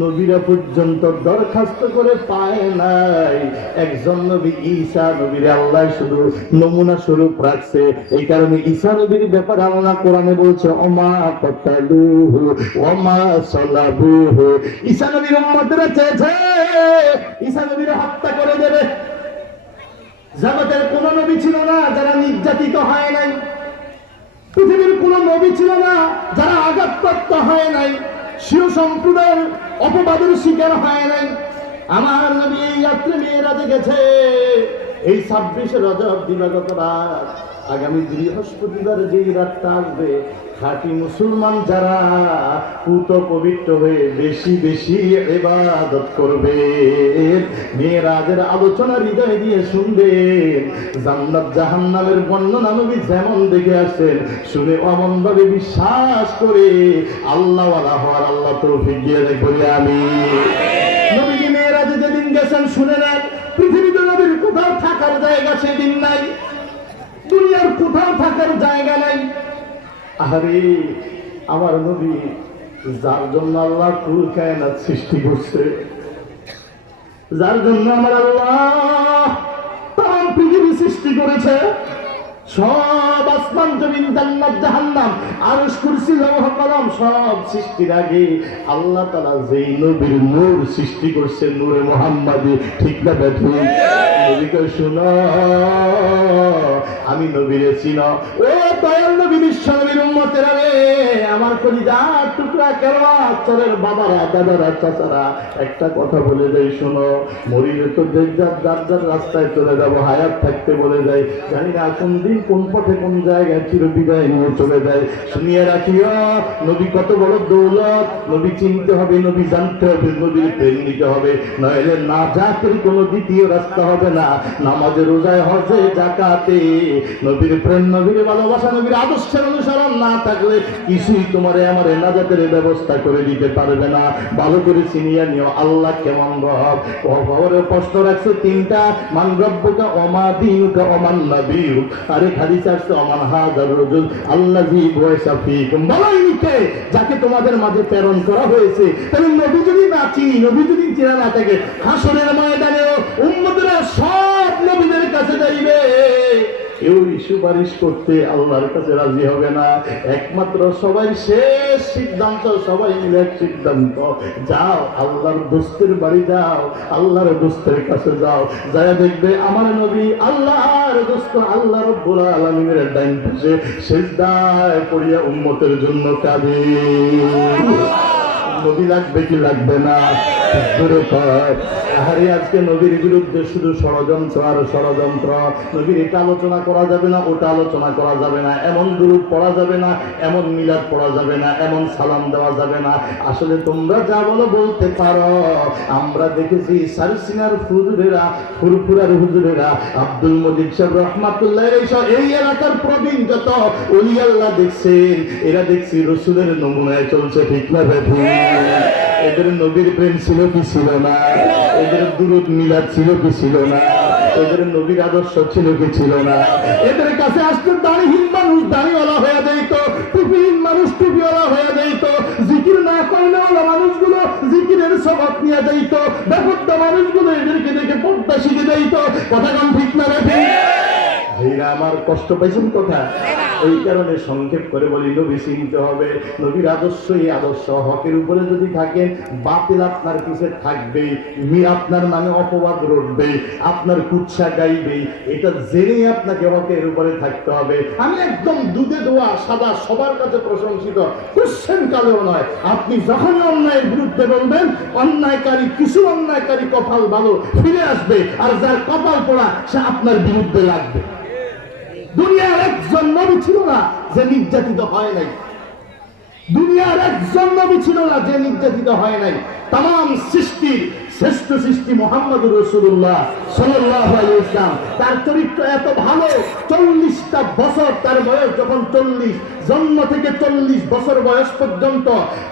নবীরা পর্যন্ত দরখাস্ত করে পায় নাই, একজন নবী ঈসা নবীর আল্লাহ শুধু নমুনা স্বরূপ রাখছে। এই কারণে ঈসা নবীর ব্যাপারে আল্লাহ কোরআনে বলছে, ওমা কতালুহু ওমা সালাবুহু। ঈসা নবীর উম্মতরা চেয়েছে ঈসা নবীর হত্যা করে দেবে। জগতের কোন নবী ছিল না যারা নির্যাতিত হয় নাই, পৃথিবীর কোন নবী ছিল না যারা আঘাতপ্রাপ্ত হয় নাই, শিশু সম্প্রদায়ের অপবাদের শিকার হয় নাই। আমার নবী এই রাত্রে মেয়েরাজে গেছে, এই 26 রজব দিবাগত রাত, আগামী বৃহস্পতিবার যেই রাতটা আসবে, খাঁটি মুসলমান যারা পুত পবিত্র হয়ে বেশি বেশি ইবাদত করবে, মেয়েরাজের আলোচনা হৃদয় দিয়ে শুনবেন, জান্নাত জাহান্নামের বর্ণনা নবী যেমন দেখে আসেন, শুনে অমন ভাবে বিশ্বাস করে আল্লাহ ওয়ালা হওয়ার আল্লাহ তৌফিক দিয়ে দেখবি। আমি নবীজি মেয়েরাজে যেদিন গেছেন শুনে নেন, পৃথিবীতে নবীর কোথাও থাকার জায়গা সেদিন নাই, দুনিয়ার কোথাও থাকার জায়গা নাই। আরে আমার নবী, যার জন্য আল্লাহ কুল কায়নাত সৃষ্টি করছে, যার জন্য আমার আল্লাহ তাম পৃথিবী সৃষ্টি করেছে, সব আসমান জমিন জান্নাত জাহান্নাম আরশ কুরসি লৌহ কলম সব সৃষ্টির আগে আল্লাহ তাআলা যেই নবীর নূর সৃষ্টি করছে, নূরে মুহাম্মাদি, ঠিক না বেঠিক? নবীকে শুনো, আমি নবীরে চিনো। ও দয়াল নবী, বিশ্ব নবীর উম্মতেরা রে, আমার কলিজার টুকরা কেরাচরের বাবারা, দাদারা, চাচারা, একটা কথা বলে যাই শোনো, মরিলে তো যার যার রাস্তায় চলে যাবো, হায়াত থাকতে বলে যাই, জানি না কোন দিন কোন পথে কোন জায়গায় চির বিদায় নিয়ে চলে যায়। শুনিয়ে রাখিও, নবী কত বড় দৌলত, নবী চিনতে হবে, নবী জানতে হবে, নবীর প্রেম নিতে হবে, নইলে না জাতের কোনো দ্বিতীয় রাস্তা হবে না। নামাজে, রোজায়, হজে, যাকাতে নবীর প্রেম, নবীর ভালোবাসা, নবীর আদর্শের অনুসরণ না থাকলে কিছুই তোমারে আমারে নাজাতের ব্যবস্থা করে দিতে পারবে না। ভালো করে চিনিয়ে নিও আল্লাহ কেমন রব। খবরে প্রশ্ন রাখছে তিনটা, মান রব্বুকা ওমা দীনুকা ওমান নাবিয়্যুক। আরে হাদিস আসছে ওমান হাযার রাজুল আল্লাযী বুইসা ফীকুম, বলেন কে? যাকে তোমাদের মাঝে প্রেরণ করা হয়েছে। তাহলে নবী যদি না চিনি, নবী যদি চেনা না থাকে, হাসরের ময়দানেও উম্মতেরা সব নবীদের কাছে যাইবে, কেউ সুপারিশ করতে আল্লাহর কাছে রাজি হবে না। একমাত্র সবাই শেষ সিদ্ধান্ত, সবাই মিলে এক সিদ্ধান্ত, যাও আল্লাহর দোস্তের বাড়ি যাও, আল্লাহর দোস্তের কাছে যাও, যারা দেখবে আমার নবী আল্লাহর দোস্ত, আল্লাহ রাব্বুল আলামিনের ডাইন পাশে সিজদায় পড়িয়া উম্মতের জন্য কাঁদে। নবী লাগবে কি লাগবে না? আরে আজকে নবীর বিরুদ্ধে শুধু ষড়যন্ত্র আর ষড়যন্ত্র। নবীর এটা আলোচনা করা যাবে না, ওটা আলোচনা করা যাবে না, এমন দুরূদ পড়া যাবে না, এমন মিলাদ পড়া যাবে না, এমন সালাম দেওয়া যাবে না। আসলে তোমরা যা বলো বলতে পারো। আমরা দেখেছি সারসিনার হুজুরেরা, ফুরফুরার হুজুরেরা, আব্দুল মজিদ সাহেব রহমাতুল্লাহ এই এলাকার প্রবীণ যত ওলি আল্লাহ দেখছেন, এরা দেখছি রসুলের নমুনায় চলছে, ঠিক না বেঠি? এদের নবীর প্রেম ছিল কি ছিল না? এদের দুরূদ মিলাদ ছিল কি ছিল না? এদের নবীর আদর্শ ছিল কি ছিল না? এদের কাছে আসলে দাড়িহীন মানুষ দাড়িওয়ালা হয়ে যাইত, টুপিহীন মানুষ টুপিওয়ালা হয়ে যাইত, জিকির না করলে ওলা মানুষগুলো জিকিরের সবক নিয়ে যাইত, বেপরদা মানুষগুলো এদেরকে দেখে পর্দা শিখে যাইত। কথা কম ঠিক না বেঠি? ভাইরা আমার, কষ্ট পাইছেন কথা? এই কারণে সংক্ষেপ করে বলি, নবী চিনতে হবে। নবীর আদর্শ, এই আদর্শ হকের উপরে যদি থাকে, বাতিল আপনার পিছে থাকবে, আপনার নামে অপবাদ রটবে, আপনার কুৎসা গাইবে। এটা জেনেই আপনাকে হকের উপরে থাকতে হবে। আমি একদম দুধে দোয়া সাদা, সবার কাছে প্রশংসিত, কোশ্চেন কালেও নয়। আপনি যখনই অন্যায়ের বিরুদ্ধে বলবেন, অন্যায়কারী, কিছু অন্যায়কারী কপাল ভালো ফিরে আসবে, আর যার কপাল পোড়া সে আপনার বিরুদ্ধে লাগবে। দুনিয়ার একজন নবী ছিল না যে নির্যাতিত হয় নাই। দুনিয়ার একজন নবী ছিল না যে নির্যাতিত হয় নাই। তাম সৃষ্টির শ্রেষ্ঠ সৃষ্টি মুহাম্মদুর রাসূলুল্লাহ সাল্লাল্লাহু আলাইহি ওয়াসাল্লাম, তার চরিত্র এত ভালো। 40টা বছর তার বয়স, যখন 40, জন্ম থেকে 40 বছর বয়স পর্যন্ত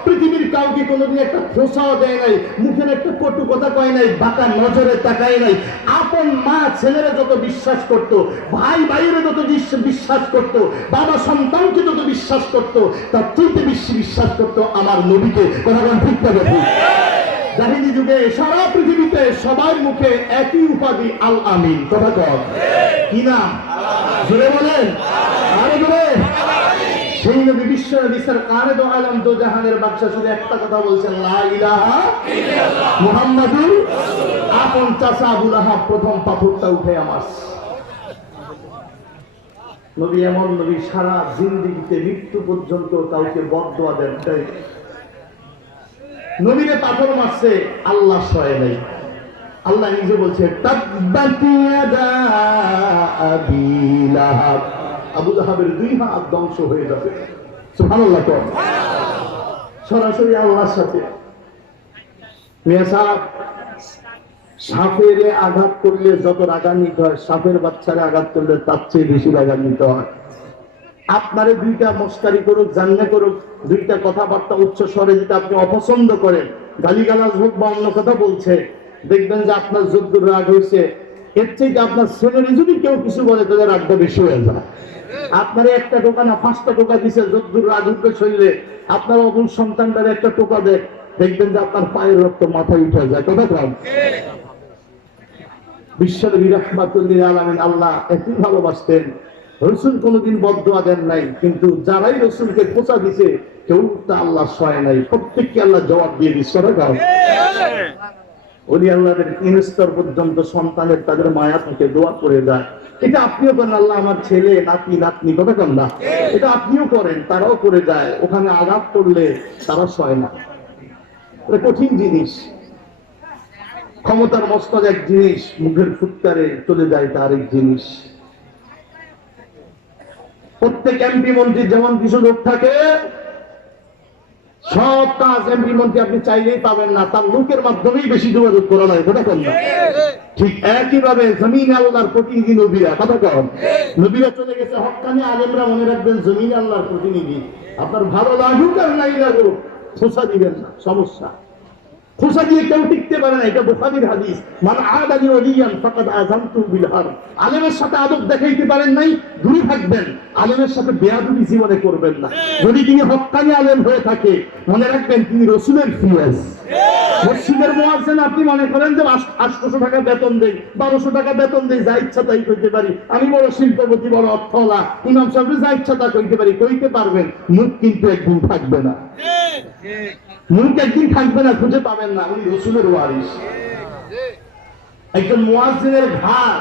পৃথিবীর কাউকে কোনোদিন একটা খোঁচাও দেয় নাই, মুখের একটা কটু কথা কয় নাই, বাঁকা নজরে তাকায় নাই। আপন মা ছেলেরা যত বিশ্বাস করত, ভাই ভাইয়েরা যত বিশ্বাস করত, বাবা সন্তানকে যত বিশ্বাস করত, তার চাইতে বেশি বিশ্বাস করত আমার নবীকে। কথা ঠিক না বেঠি? জাহিলি যুগে সারা পৃথিবীতে সবার মুখে একই উপাধি, আল আমিন। কথা কর, কি নাম? জুড়ে বলেন, আরে জুড়ে। সেই নবী বিশ্ব নবী সরকারে দো আলম দো জাহানের বাদশা শুধু একটা কথা বলছেন, লা ইলাহা ইল্লাল্লাহ মুহাম্মাদুর রাসূলুল্লাহ। আপন চাচা আবু লাহাব প্রথম পাথরটা উঠে আমার নবী। এমন নবী সারা জিন্দেগিতে মৃত্যু পর্যন্ত কাউকে বদদোয়া দেন নাই। নবীরে পাথর মারছে, আল্লাহ সয় নাই। আল্লাহ নিজে বলছে, তাব্বাত ইয়াদা আবি লাহাব, আবু লাহাবের 2 হাত ধ্বংস হয়ে যাবে। সুবহানাল্লাহ। সরাসরি আল্লাহর সাথে। মিয়া সাহেব, সাপের আঘাত করলে যত রাগান্বিত হয়, সাপের বাচ্চারে আঘাত করলে তার চেয়ে বেশি রাগান্বিত হয়। আপনারে 2টা মস্কারি করুক, জান্না করুক, 2টা কথাবার্তা উচ্চ স্বরে যেটা আপনি অপছন্দ করেন, গালিগালাজ হোক বা অন্য কথা বলছে, দেখবেন যে আপনার যুদ্ধ রাগ হয়েছে। এর চাইতে আপনার ছেলের যদি কেউ কিছু বলে, তাদের রাগটা বেশি হয়ে যায়। আপনার একটা টোকা না 5টা টোকা দিছে, যুদ্ধ রাগ উঠবে শরীরে। আপনার অবুল সন্তানটার একটা টোকা দেয়, দেখবেন যে আপনার পায়ের রক্ত মাথায় উঠে যায়। কথা কম। বিশ্বনবী রাহমাতুল লিল আলামিন আল্লাহ এতই ভালোবাসতেন, রসুল কোনদিন বদদোয়া দেন নাই, কিন্তু যারাই রসুলকে খোঁচা দিছে কেউ তা আল্লাহ সয় নাই, প্রত্যেককে আল্লাহ জবাব দিয়ে দিচ্ছে। ওলি আল্লাহদের 3 স্তর পর্যন্ত সন্তানের তাদের মায়া থেকে দোয়া করে যায়। এটা আপনিও করেন, আল্লাহ আমার ছেলে নাতি নাতনি, কথা কন না, এটা আপনিও করেন, তারাও করে যায়। ওখানে আঘাত করলে তারা সয় না। এটা কঠিন জিনিস। ক্ষমতার মস্তক এক জিনিস, মুখের ফুৎকারে চলে যায় তার এক জিনিস। প্রত্যেক এমপি মন্ত্রীর যেমন কিছু লোক থাকে, সব কাজ এমপি মন্ত্রী আপনি চাইলেই পাবেন না, তার লোকের মাধ্যমেই বেশি যোগাযোগ করা হয়। কথা কন না? ঠিক একইভাবে জমিন আল্লাহর প্রতিনিধি নবীরা। কথা কন, নবীরা চলে গেছে, হক্কানি আলেমরা মনে রাখবেন জমিন আল্লাহর প্রতিনিধি। আপনার ভালো লাগুক আর নাই লাগুক, খোঁচা দিবেন না, সমস্যা। খোঁচা দিয়ে কেউ টিকতে পারে না, এটা বুখারীর হাদিস। মান আদালি ওলিয়ান ফাকাদ আযানতু বিল হারব। আলেমের সাথে আদব দেখাইতে পারেন নাই, দূরে থাকবেন। আলেমের সাথে বেয়াদবি জীবনে করবেন না। যদি তিনি হক্কানি আলেম হয়ে থাকে, মনে রাখবেন তিনি রাসূলের ফিয়াজ। মসজিদের মুয়াজ্জিন আপনি মনে করেন যে 800 টাকা বেতন দেই, 1200 টাকা বেতন দেই, যা ইচ্ছা তাই কইতে পারি, আমি বড় শিল্পপতি, বড় অর্থওয়ালা, ইমাম সাহেব যা ইচ্ছা তা কইতে পারি, কইতে পারবেন। মুখ কিন্তু একদিন থাকবে না, মুখ একদিন থাকবে না, খুঁজে পাবেন না। উনি রাসূলের ওয়ারিস। একজন মুয়াজ্জিনের ঘাড়,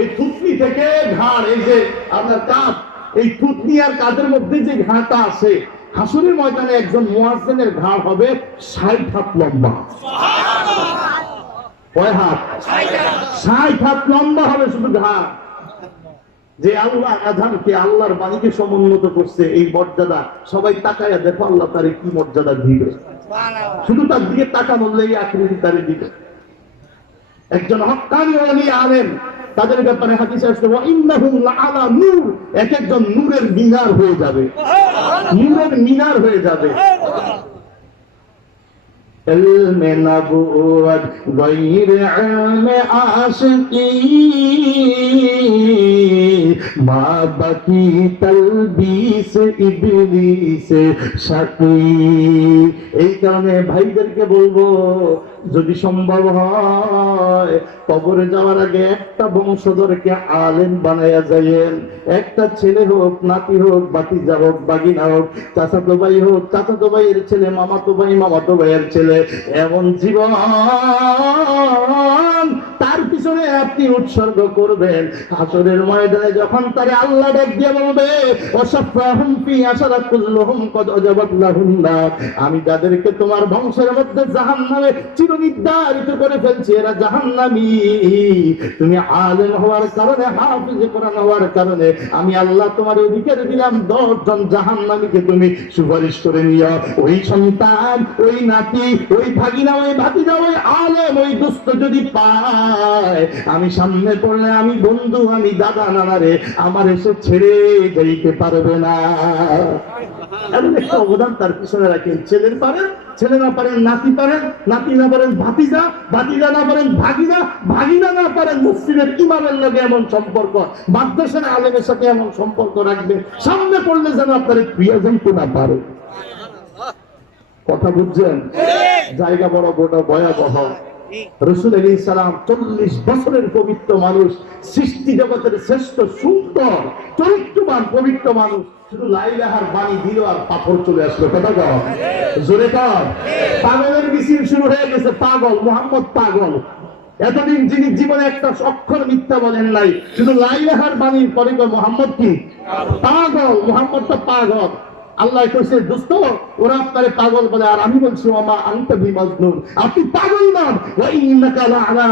এই থুতনি থেকে ঘাড়, এই যে আপনার কাঁধ, এই থুতনি আর কাঁধের মধ্যে যে ঘাড়টা আছে, হাসরের ময়দানে একজন মুয়াজ্জিনের ঘাড় হবে 60 হাত লম্বা। কয় হাত? 60 হাত লম্বা হবে শুধু ঘাট। যে আল্লাহ আযানকে আল্লাহর বাণীকে সমুন্নত করছে, এই মর্যাদা সবাই তাকায়া দেখো আল্লাহ তারে কি মর্যাদা দিবে। শুধু তার দিকে তাকানোর লেগে আকৃতি তারে দিবে। একজন হক্কানি ওলি আলেম, তাদের ব্যাপারে হাদিসে আসছে ওয়া ইন্নাহুম লাআলা নূর, এক একজন নূরের মিনার হয়ে যাবে, নূরের মিনার হয়ে যাবে। ইলমে নবুওয়াত গায়রে ইলমে আশিকি মা বাকি তালবিস ইবলিস শাকি। এই কারণে ভাইদেরকে বলবো, যদি সম্ভব হয় কবরে যাওয়ার আগে একটা বংশধরকে আলেম বানায়া যাইয়েন। একটা ছেলে হোক, নাতি হোক, ভাতিজা হোক, বাগিনা হোক, চাচাতো ভাই হোক, চাচাতো ভাইয়ের ছেলে, মামাতো ভাই, মামাতো ভাইয়ের ছেলে, এমন জীবন তার পিছনে আপনি উৎসর্গ করবেন। হাসরের ময়দানে যখন তারে আল্লাহ ডাক দিয়ে বলবে ওয়াসাফাহুম ফি আশরাকুল্লুহুম কদ আজাবাত লাহুম নার, আমি যাদেরকে তোমার বংশের মধ্যে জাহান্নামে চিরনির্ধারিত করে ফেলছি, এরা জাহান্নামী। তুমি আলেম হওয়ার কারণে, হাফেজ কোরআন হওয়ার কারণে আমি আল্লাহ তোমার অধিকার দিলাম 10 জন জাহান্নামীকে তুমি সুপারিশ করে নিও। ওই সন্তান, ওই নাতি, ওই ভাগিনা, ওই ভাতিজা, ওই আলেম, ওই দুস্থ যদি পায়, আমি সামনে পড়লে আমি বন্ধু, আমি দাদা, নানারে আমার এসে ছেড়ে যাইতে পারবে না। এমন একটা অবদান তার পিছনে রাখেন। ছেলের পারেন, ছেলে না পারেন নাতি পারেন, নাতি না পারেন ভাতিজা, ভাতিজা না পারেন ভাগিনা, ভাগিনা না পারেন মসজিদের ইমামের লগে এমন সম্পর্ক, মাদ্রাসার আলেমের সাথে এমন সম্পর্ক রাখবেন, সামনে পড়লে যেন আপনার প্রিয়জন তো না পারে। কথা বুঝছেন? জায়গা বড় বড় ভয়াবহ। রাসূল আলাইহিস সালাম 40 বছরের পবিত্র মানুষ, সৃষ্টি জগতের শ্রেষ্ঠ সুন্দর চরিত্রবান পবিত্র মানুষ, শুধু লা ইলাহার বাণী দিল আর পাথর চলে আসলো। কথা কও, জোরে কও। পাগলের মিছিল শুরু হয়ে গেছে। পাগল, মুহাম্মদ পাগল। এতদিন যিনি জীবনে একটা অক্ষর মিথ্যা বলেন নাই, শুধু লা ইলাহার বাণীর পরে মুহাম্মদ কি পাগল, মুহাম্মদ তো পাগল। আল্লাহ কইছে দোস্ত ওরা আপনারে পাগল বলে, আর আমি বলছি ওমা আনতা বিমাজনুন, আপনি পাগল নন। ওয়া ইন্নাকা লাআলা,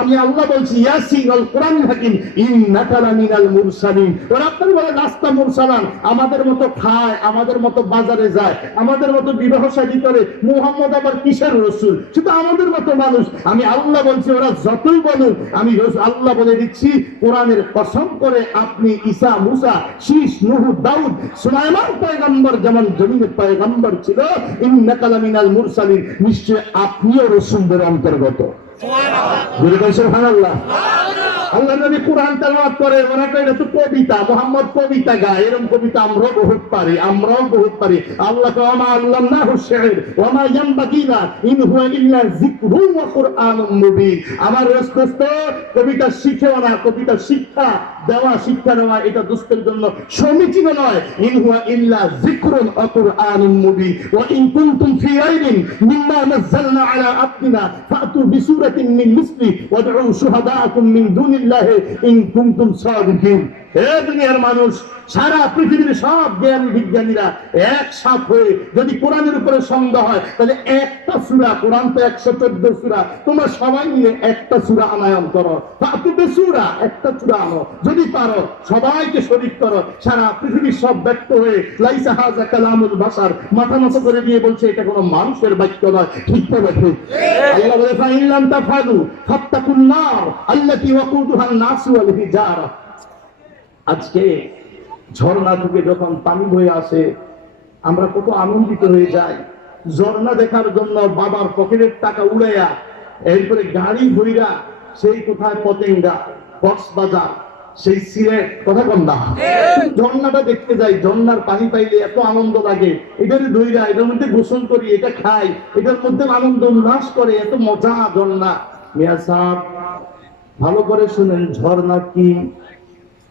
আমি আল্লাহ বলছি ইয়াসিন আল কোরআনুল হাকিম, ইন্নাকা লামিনাল মুরসালিন। ওরা আপনারে বলে রাস্তা মুরসালান, আমাদের মতো খায়, আমাদের মতো বাজারে যায়, আমাদের মতো বিবাহ শাদী করে। মুহাম্মদ আবার কিসের রাসূল? শুধু আমাদের মতো মানুষ। আমি আল্লাহ বলছি ওরা যতই বলুক, আমি আল্লাহ বলে দিচ্ছি কোরআনের কসম করে, আপনি ঈসা, মুসা, শীশ, নূহ, দাউদ, সুলাইমান পয়গম্বর যেমন জমিনে পয়গম্বর ছিল, ইন্নাকা লামিনাল মুরসালিন, নিশ্চয় আপনিও রাসূলদের অন্তর্গত। সুবহানাল্লাহ। আল্লাহ নবী কোরআন তেলাওয়াত করে, ওরা কয় এটা তো কবিতা, মুহাম্মদ কবিতা গায়। এরকম কবিতা আমরাও বহুত পারি, আমরাও বহুত পারি। আল্লাহ কয় ওয়া মা আল্লামনাহু শি'r ওয়া মা ইয়ানবাগি লা ইন হুয়া ইল্লা যিকরুন ওয়া কুরআনুম মুবিন। আমার রাসূল কবিতা শিখেও না, কবিতা শিক্ষা দেওয়া, শিক্ষা দেওয়া এটা দুস্থের জন্য সমীচীন নয়। ইন হুয়া ইল্লা যিকরুন ওয়া কুরআনুম মুবিন ওয়া ইন কুনতুম ফি রাইবিন মিম্মা নাযালনা আলা আবদিনা ফাতু বিসূরাতিন মিন মিসলি ওয়াদউ শুহাদাআকুম মিন দুনিল্লাহি ইন কুনতুম সাদিকিন। হে দুনিয়ার মানুষ, সারা পৃথিবীর সব জ্ঞানী বিজ্ঞানীরা একসাথ হয়ে যদি কোরআনের উপরে সন্দেহ হয়, তাহলে একটা সূরা, কোরআন তো 114 সূরা, তোমরা সবাই মিলে একটা সূরা আনায়ন করো। ফাতু বিসূরা, একটা সূরা আনো, যদি পারো সবাইকে শরীক করো। সারা পৃথিবীর সব ব্যক্ত হয়ে লাইসা হাযা কালামুল বাশার, মাথা নত করে দিয়ে বলছে এটা কোনো মানুষের বাক্য নয়। ঠিক তো বটে? আল্লাহ বলে ফাইন লাম তাফালু ফাত্তাকুন নার আল্লাতী ওয়াকুদুহান নাসু ওয়াল হিজারা। আজকে ঝর্ণা থেকে যখন পানি বয়ে আসে, আমরা কত আনন্দিত হয়ে যাই। ঝর্ণা দেখার জন্য বাবার পকেটের টাকা উড়াইয়া, এরপরে গাড়ি ভইরা সেই কোথায় পতেঙ্গা, কক্সবাজার, সেই সিলেট, কথা কন না, ঝর্ণাটা দেখতে যাই। ঝর্ণার পানি পাইলে এত আনন্দ লাগে, এটারে ধইরা এটার মধ্যে গোসল করি, এটা খাই, এটার মধ্যে আনন্দ উল্লাস করে, এত মজা ঝর্ণা। মিয়া সাহেব ভালো করে শুনেন, ঝর্ণা কি?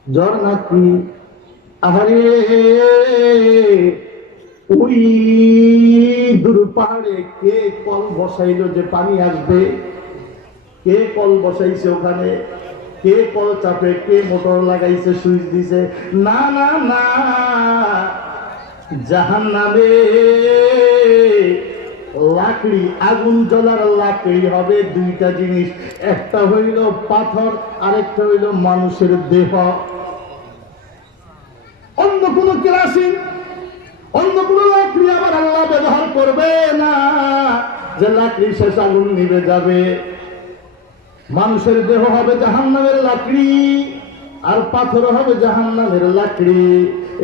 ঝর্ণা কি? আরে ওই দূর পাহাড়ে কে কল বসাইলো যে পানি আসবে? কে কল বসাইছে ওখানে? কে কল চাপে? কে মোটর লাগাইছে, সুইচ দিছে? না না না, জাহান্নামে লাকড়ি, আগুন জ্বলার লাকড়ি হবে দুইটা জিনিস, একটা হইল পাথর, আরেকটা হইল মানুষের দেহ। অন্য কোন কেরাসিন, অন্য কোন লাকড়ি আবার আল্লাহ ব্যবহার করবে না, যে লাকড়ি শেষ আগুন নিভে যাবে। মানুষের দেহ হবে জাহান্নামের লাকড়ি, আর পাথর হবে জাহান্নামের লাকড়ি।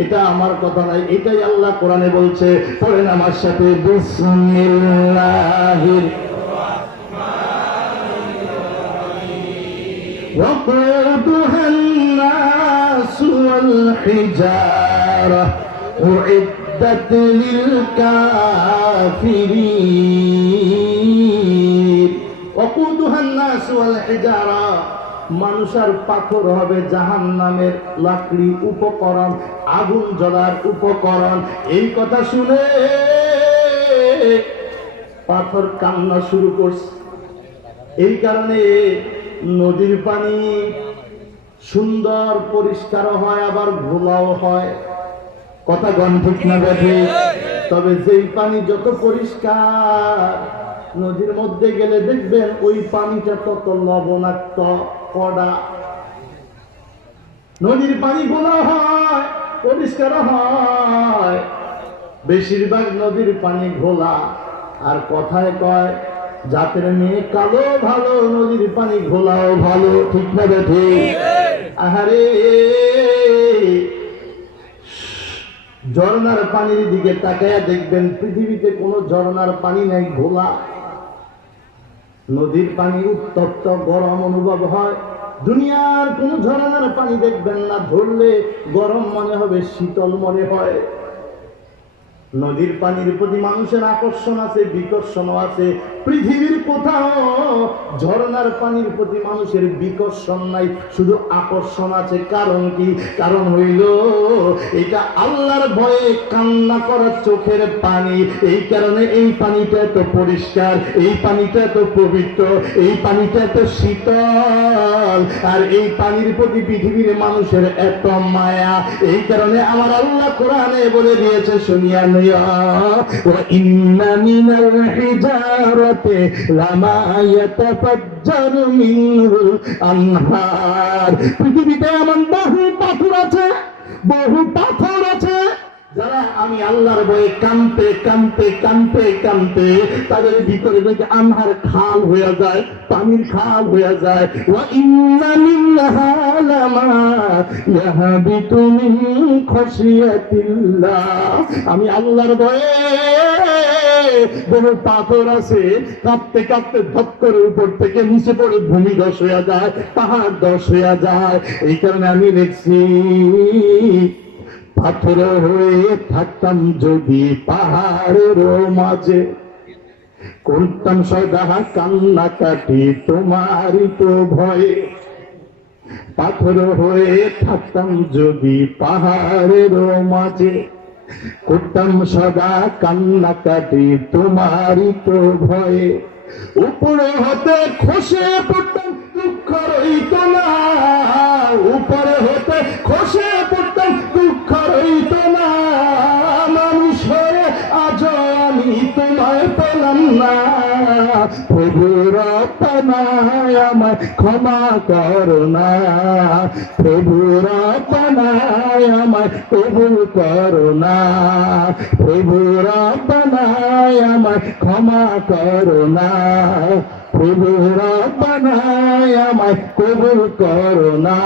এটা আমার কথা নাই, এটাই আল্লাহ কোরআনে বলছে। পড়েন আমার সাথে, বিসমিল্লাহির وقودها الناس والحجارة أعدت للكافرين وقودها الناس والحجارة মানুষ আর পাথর হবে জাহান্নামের লাকড়ি, উপকরণ, আগুন জ্বলার উপকরণ। এই কথা শুনে পাথর কান্না শুরু করছে। এই কারণে নদীর পানি সুন্দর পরিষ্কার হয়, আবার ঘোলাও হয়। কথা গণ ঠিক না বেঠে? তবে যেই পানি যত পরিষ্কার, নদীর মধ্যে গেলে দেখবেন ওই পানিটা তত লবণাক্ত, কড়া। নদীর পানি ঘোলা হয়, পরিষ্কার হয়, বেশিরভাগ নদীর পানি ঘোলা। আর কথায় কয়, জাতের মেয়ে কালো ভালো, নদীর পানি ঘোলাও ভালো। ঠিক না বেঠে? আহারে, ঝর্ণার পানির দিকে তাকায়া দেখবেন পৃথিবীতে কোনো ঝর্ণার পানি নাই, ঘোলা। নদীর পানি উত্তপ্ত গরম অনুভব হয়। দুনিয়ার কোন ঝর্ণার পানি দেখবেন না, ধরলে গরম মনে হবে, শীতল মনে হয়। নদীর পানির প্রতি মানুষের আকর্ষণ আছে, বিকর্ষণও আছে। পৃথিবীর কোথাও ঝর্ণার পানির প্রতি মানুষের বিকর্ষণ নাই, শুধু আকর্ষণ আছে। কারণ কি? কারণ হইল এটা আল্লাহর ভয়ে কান্না করা চোখের পানি। এই কারণে এই পানিটা এত পরিষ্কার, এই পানিটা এত পবিত্র, এই পানিটা এত শীতল, আর এই পানির প্রতি পৃথিবীর মানুষের এত মায়া। এই কারণে আমার আল্লাহ কোরআনে বলে দিয়েছে, শুনিয়া وإن من الحجارة لما يتفجر منه الأنهار। পৃথিবীতে এমন বহু পাথর আছে, বহু পাথর আছে, যারা আমি আল্লাহর ভয়ে কাঁদতে কাঁদতে কাঁদতে কাঁদতে তাদের ভিতরে থেকে আনহার খাল হয়ে যায়, পানির খাল হয়ে যায়। ওয়া ইন্না মিনহা লামা ইয়াহবিতু মিন খাশিয়াতিল্লাহ। আমি আল্লাহর ভয়ে বহু পাথর আছে, কাঁপতে কাঁপতে ধপ করে উপর থেকে নিচে পড়ে ভূমি ধস হয়ে যায়, পাহাড় ধস হয়ে যায়। এই কারণে আমি দেখছি, পাথর হয়ে থাকতাম যদি পাহাড়ের মাঝে, করতাম সদা কান্না কাটি তোমারই তো ভয়ে। পাথর হয়ে থাকতাম যদি পাহাড়ের মাঝে, করতাম সদা কান্না কাটি তোমারই তো ভয়ে। উপরে হতে খসে পড়তাম, দুঃখ রইত না, উপরে হতে খসে পড়তাম, দুঃখ রইত না। মানুষ হয়ে আজ আমি তোমায় পেলাম না। প্রভু রব্বানা আমায় ক্ষমা করো না, প্রভু রব্বানা আমায় কবুল করো না, প্রভু রব্বানা আমায় ক্ষমা করো না, প্রভু রব্বানা আমায় কবুল করো না।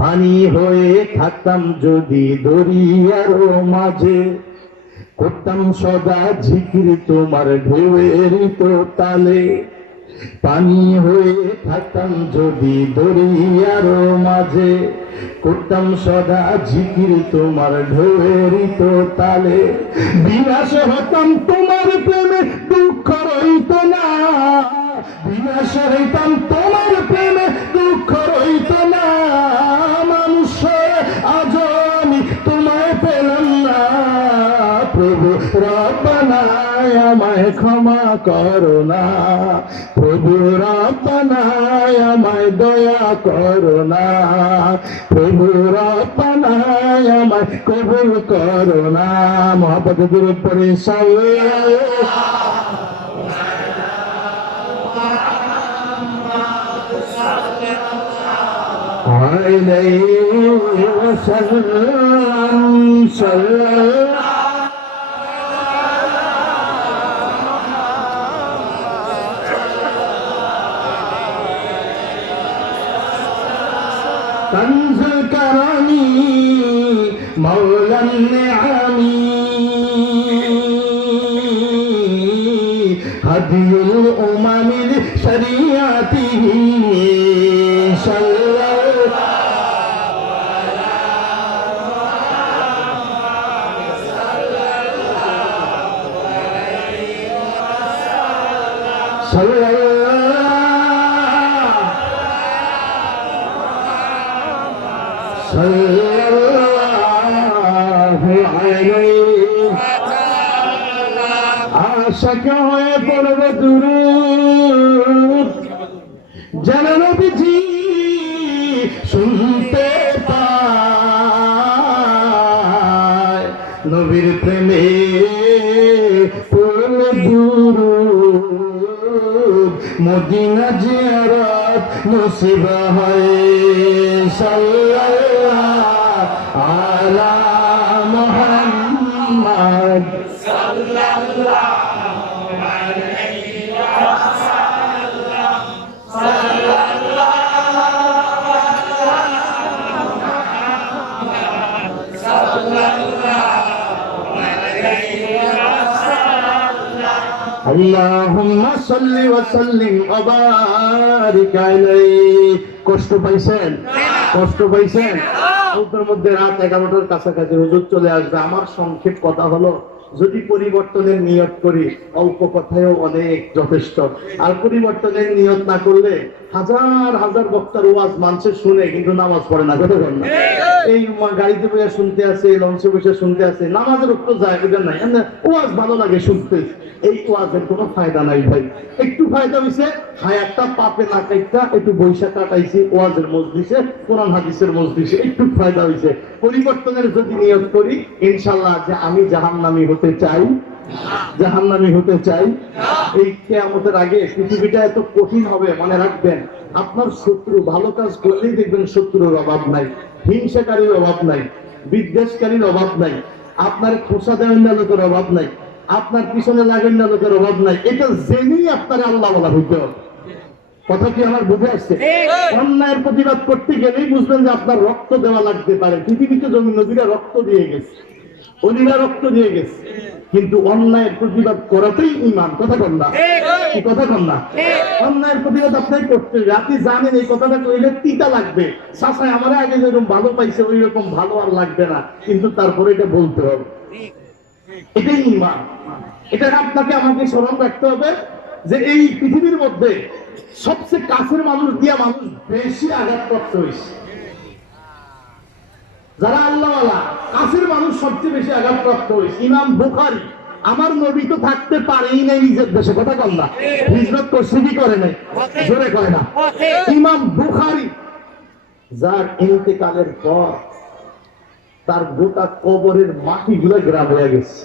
পানি হয়ে থাকতাম যদি দরিয়ার মাঝে, করতাম সদা জিকির তোমার ঢেউয়ের তো তালে। পানি হয়ে থাকতাম যদি দরিয়ার মাঝে, করতাম সদা জিকির তোমার ঢেউয়ের তো তালে। বিনাশ হতাম তোমার প্রেমে, দুঃখ রইত না, বিনাশ হইতাম তোমার প্রেমে, দুঃখ রইত না। মানুষ আজ আমি তোমায় পেলাম না। প্রভু রব্বানা আমায় ক্ষমা করো না, প্রভু রব্বানা আমায় দয়া করো না, প্রভু রব্বানা আমায় কবুল করো না। মহব্বতে দুরূদ পড়ি সাল্লাল্লাহু আলাইহি ওয়াসাল্লাম। সাল্লাল্লাহু कंज़ुल करानी मौलन निआमी हदीउल उममिल शरीअतिही আশাক হয়ে পড়ব দুরূদ যেন নবীজি শুনতে পায়। নবীর প্রেমে পড়ব দুরূদ মদিনা জিয়ারত নসিব হয়। সাল্লাল্লাহু আলা মুহাম্মদ সাল্লাল্লাহু আলাইহি ওয়াসাল্লাম। সাল্লাল্লাহু আলা মুহাম্মদ সাল্লাল্লাহু আলাইহি ওয়াসাল্লাম। আল্লাহুম্মা সাল্লি ওয়া সাল্লিম ওয়া বারিক আলাইহি। কষ্ট পাইছেন? কষ্ট পাইছেন? ওদের মধ্যে রাত 11টার কাছাকাছি হুজুর চলে আসবে। আমার সংক্ষেপ কথা হলো, যদি পরিবর্তনের নিয়ত করি অল্প কথায়ও অনেক যথেষ্ট। আর পরিবর্তনের নিয়ত না করলে হাজার হাজার বক্তার ওয়াজ মানুষে শুনে কিন্তু নামাজ পড়ে না। কথা বল না, এই গাড়িতে বসে শুনতে আছে, লঞ্চে বসে শুনতে আছে, নামাজের উত্তর যায় নাই। ওয়াজ ভালো লাগে শুনতে, এই ওয়াজের কোনো ফায়দা নাই ভাই। একটু ফায়দা হয়েছে হায়াতটা পাপে না কাইটা একটু বৈশাখ কাটাইছি ওয়াজের মজলিসে, কোরআন হাদিসের মজলিসে একটু ফায়দা হয়েছে। পরিবর্তনের যদি নিয়ত করি ইনশাআল্লাহ যে আমি জাহান্নামী হতে চাই, জাহান্নামী হতে চাই। এই কিয়ামতের আগে পৃথিবীটা এত কঠিন হবে মনে রাখবেন। আপনার শত্রু ভালো কাজ করলেই দেখবেন শত্রুর অভাব নাই, হিংসাকারীর অভাব নাই, বিদ্বেষকারীর অভাব নাই, আপনার খোসা দেওয়ার লোকের অভাব নাই, আপনার পিছনে লাগান না লোকের অভাব নাই। এটা জেনেই আপনার আল্লাহ বলা হইতে হবে। কথা কি আমার বুঝে আসছে? অন্যায়ের প্রতিবাদ করতে গেলেই বুঝবেন যে আপনার রক্ত দেওয়া লাগতে পারে। পৃথিবীতে জমি নদীরা রক্ত দিয়ে গেছে, অলিরা রক্ত দিয়ে গেছে, কিন্তু অন্যায়ের প্রতিবাদ করাতেই ইমান। কথা কন না, কি কথা কন না? অন্যায়ের প্রতিবাদ আপনাকে করতে হবে। আপনি জানেন এই কথাটা কইলে তিতা লাগবে, চাচাই আমার আগে যেরকম ভালো পাইছে ওই রকম ভালো আর লাগবে না, কিন্তু তারপরে এটা বলতে হবে। এটাই ইমান। এটা আপনাকে আমাকে স্মরণ রাখতে হবে যে এই পৃথিবীর মধ্যে সবচেয়ে কাছের মানুষ দিয়ে মানুষ বেশি আঘাতপ্রাপ্ত হয়েছে। যারা আল্লাহওয়ালা কাছের মানুষ সবচেয়ে বেশি আঘাতপ্রাপ্ত হয়েছে। ইমাম বুখারী, আমার নবী তো থাকতে পারেই নাই নিজের দেশে। কথা কন না, হিজরত করছে কি করে নাই? জোরে করে না। ইমাম বুখারী যার ইন্তেকালের পর তার গোটা কবরের মাটি গুলো গ্রাম হয়ে গেছে।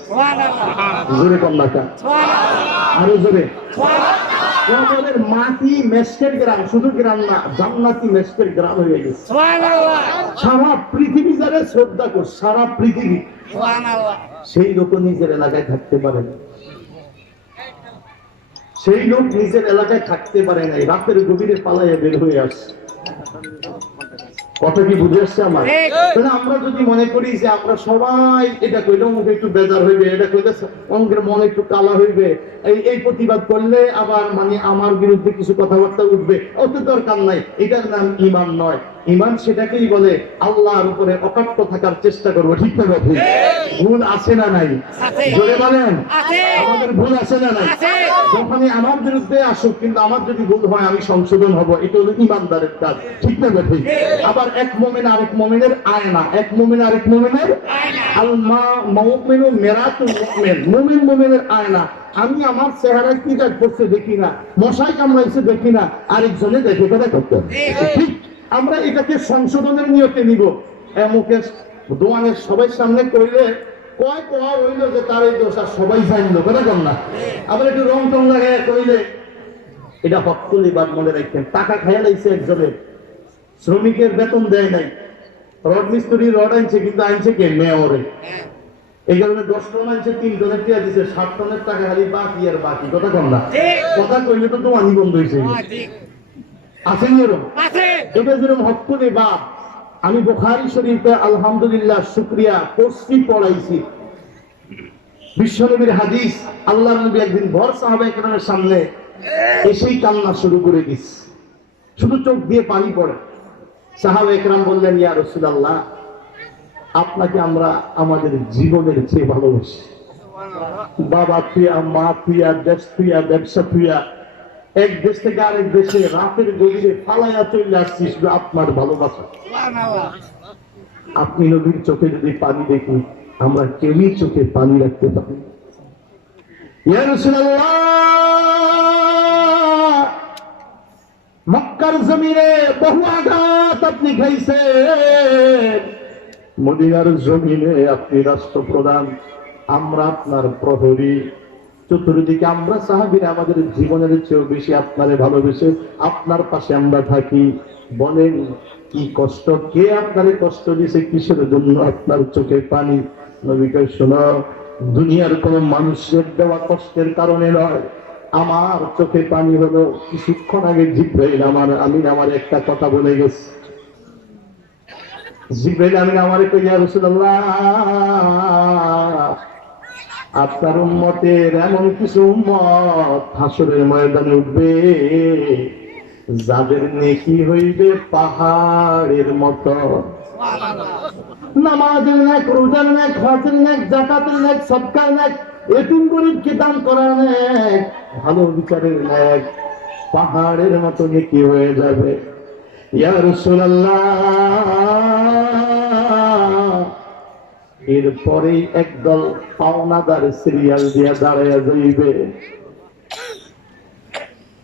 জোরে কন্যা, আরো জোরে। কবরের মাটি মেস্কের গ্রাম, শুধু গ্রাম না, জান্নাতি মেস্কের গ্রাম হয়ে গেছে। সারা পৃথিবী যারা শ্রদ্ধা করছে, সারা পৃথিবী, সেই লোক নিজের এলাকায় থাকতে পারে না। সেই লোক নিজের এলাকায় থাকতে পারে নাই, রাতের গভীরে পালাইয়া বের হয়ে আসছে। কথা কি বুঝে আসছে আমার? আমরা যদি মনে করি যে আমরা সবাই এটা কইলে মুখে একটু বেজার হইবে, এটা কইলে অঙ্গের মনে একটু কালা হইবে, এই প্রতিবাদ করলে আবার মানে আমার বিরুদ্ধে কিছু কথাবার্তা উঠবে, অত দরকার নাই। এটার নাম ঈমান নয়। ঈমান সেটাকেই বলে আল্লাহর উপরে অকাট্য থাকার চেষ্টা করবো। ঠিক না ঠিক? ভুল আছে না নাই? জোরে বলেন, আমাদের ভুল আছে না নাই? যখন আমার বিরুদ্ধে আসুক, কিন্তু আমার যদি ভুল হয় আমি সংশোধন হব। এটা হলো ঈমানদারের কাজ। ঠিক না ঠিক? আবার এক মুমিন আরেক মুমিনের আয়না, এক মুমিন আরেক মুমিনের আল মুমিনু মিরাতুল মুমিন, মুমিন মুমিনের আয়না। আমি আমার চেহারা কি কাজ করছে দেখি না, মশাই কামড়াইছে দেখি না, আরেকজনে দেখে কথা করতে। ঠিক, আমরা এটাকে সংশোধনের নিয়তে নিব। এমুকে দোয়ানের সবাই সামনে কইলে কয় কোয়া হইলো যে তার এই দোষ আর সবাই জানলো কথা কম না। আবার একটু রং টং লাগায় কইলে এটা হকুল ইবাদ মনে রাখতেন। টাকা খাইয়া লাইছে একজনের, শ্রমিকের বেতন দেয় নাই, রড মিস্ত্রি রড আনছে কিন্তু আনছে কে মেয়রে। এই কারণে 10 টন আনছে, 3 টনের টিয়া দিছে, 7 টনের টাকা খালি বাকি আর বাকি কথা কম না। কথা কইলে তো তোমারই বন্ধ হয়েছে। আছেন এরকম? এটা যেরকম হকুল ইবাদ। আমি বুখারী শরীফে আলহামদুলিল্লাহ শুকরিয়া পড়ছি পড়াইছি বিশ্বনবীর হাদিস। আল্লাহর নবী একদিন ভর সাহাবায়ে কেরামের সামনে এসেই কান্না শুরু করে দিস, শুধু চোখ দিয়ে পানি পড়ে। সাহাবায়ে কেরাম বললেন, ইয়া রাসূলুল্লাহ, আপনাকে আমরা আমাদের জীবনের চেয়ে ভালোবাসি। বাবা তুইয়া, মা তুইয়া, দেশ তুইয়া, ব্যবসা তুইয়া, এক দেশ থেকে আরেক দেশে রাতের গভীরে ফালাইয়া চলে আসছি শুধু আপনার ভালোবাসা। আপনি নবীর চোখে যদি পানি দেখি, আমরা কেউই চোখে পানি রাখতে পারি। ইয়া রাসূলুল্লাহ, মক্কার জমিনে বহু আঘাত আপনি খাইছেন, মদিনার জমিনে আপনি রাষ্ট্রপ্রধান, আমরা আপনার প্রহরী। চতুর্দিকে আমরা সাহাবীরা আমাদের জীবনের চেয়েও বেশি আপনারে ভালোবেসে আপনার পাশে আমরা থাকি। বলেন কি কষ্ট, কে আপনারে কষ্ট দিছে, কিসের জন্য আপনার চোখে পানি? নবীকে শোনো, দুনিয়ার কোন মানুষের দেওয়া কষ্টের কারণে নয়, আমার চোখে পানি হলো কিছুক্ষণ আগে জিব্রাইল আমার একটা কথা বলে গেছে। জিব্রাইল আমারে কইয়া, রাসূলুল্লাহ, আপনার উম্মতের এমন কিছু উম্মত হাসরের ময়দানে উঠবে যাদের নেকি হইবে পাহাড়ের মতো। নামাজের নেক, রোজার নেক, হজের নেক, যাকাতের নেক, সদকার নেক, এতিম গরীবকে দান করার নেক, ভালো বিচারের নেক, পাহাড়ের মতো নেকি হয়ে যাবে। ইয়া রাসূলুল্লাহ, এরপরেই একদল পাওনাদার সিরিয়াল দিয়ে দাঁড়াইয়া যাইবে।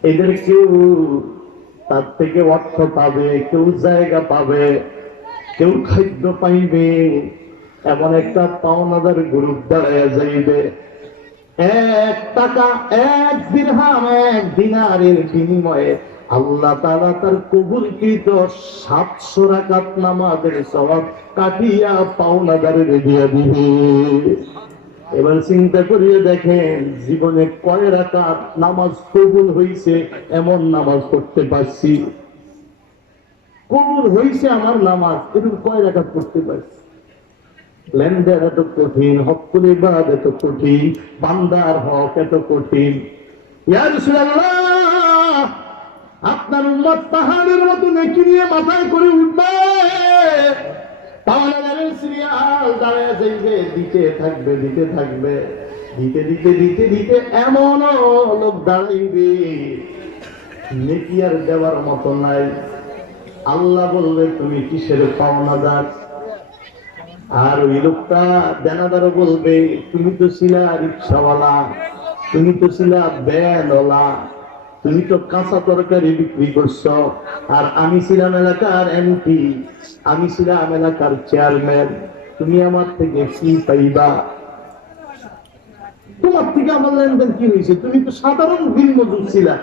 এদের কেউ তার থেকে অর্থ পাবে, কেউ জায়গা পাবে, কেউ খাদ্য পাইবে, এমন একটা পাওনাদার গ্রুপ দাঁড়াইয়া যাইবে। 1 টাকা, 1 দিরহাম, 1 দিনারের বিনিময়ে আল্লাহ তাআলা তার কবুলকৃত 700 রাকাত নামাজের সওয়াব কাটিয়া পাওনাদারের দিয়ে দিবে। এবার চিন্তা করিয়ে দেখেন, জীবনে কয় রাকাত নামাজ কবুল হইছে, এমন নামাজ পড়তে পারছি, কবুল হইছে আমার নামাজ, এরকম কয় রাকাত পড়তে পারছি? লেনদেন এত কঠিন, হকুল ইবাদ এত কঠিন, বান্দার হক এত কঠিন। ইয়া রাসূলুল্লাহ, আপনার উম্মত পাহাড়ের মতো নেকি নিয়ে মাথায় করে উঠবে, পাওনাদারের সিরিয়াল দাঁড়ায় যাইবে, দিতে থাকবে, দিতে থাকবে, দিতে দিতে দিতে দিতে এমন লোক দাঁড়াইবে নেকি আর দেওয়ার মতো নাই। আল্লাহ বলবে, তুমি কিসের পাওনাদার? আর ওই লোকটা দেনাদারও বলবে, তুমি তো ছিলা রিক্সাওয়ালা, তুমি তো ছিলা ভ্যানওয়ালা, তুমি তো কাঁচা তরকারি বিক্রি করছো, আর আমি ছিলাম এলাকার এমপি, আমি ছিলাম এলাকার চেয়ারম্যান, তুমি আমার থেকে কি পাইবা? তোমার থেকে আমার লেনদেন কি হয়েছে? তুমি তো সাধারণ দিনমজুর ছিলা,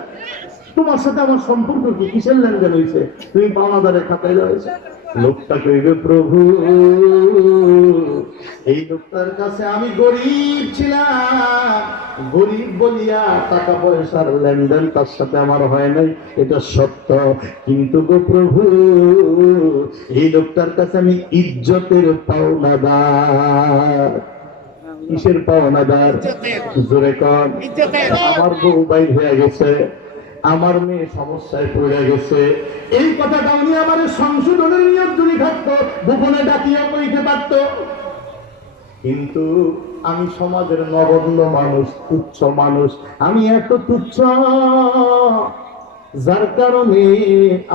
তোমার সাথে আমার সম্পর্ক কি? কিসের লেনদেন হয়েছে? তুমি পাওনাদারের খাতায় রয়েছে। লোকটা কইবে, প্রভু, এই লোকটার কাছে আমি গরিব ছিলাম, গরিব বলিয়া টাকা পয়সার লেনদেন তার সাথে আমার হয় নাই, এটা সত্য, কিন্তু গো প্রভু, এই লোকটার কাছে আমি ইজ্জতের পাওনাদার। কিসের পাওনাদার? জোরে কর। আমার বউ বাইর হয়ে গেছে, আমার মেয়ে সমস্যায় পড়ে গেছে, এই কথাটা উনি আমার সংশোধনের নিয়ত যদি থাকতো, গোপনে ডাকিয়া কইতে পারতো, কিন্তু আমি সমাজের নগণ্য মানুষ, তুচ্ছ মানুষ, আমি এত তুচ্ছ, যার কারণে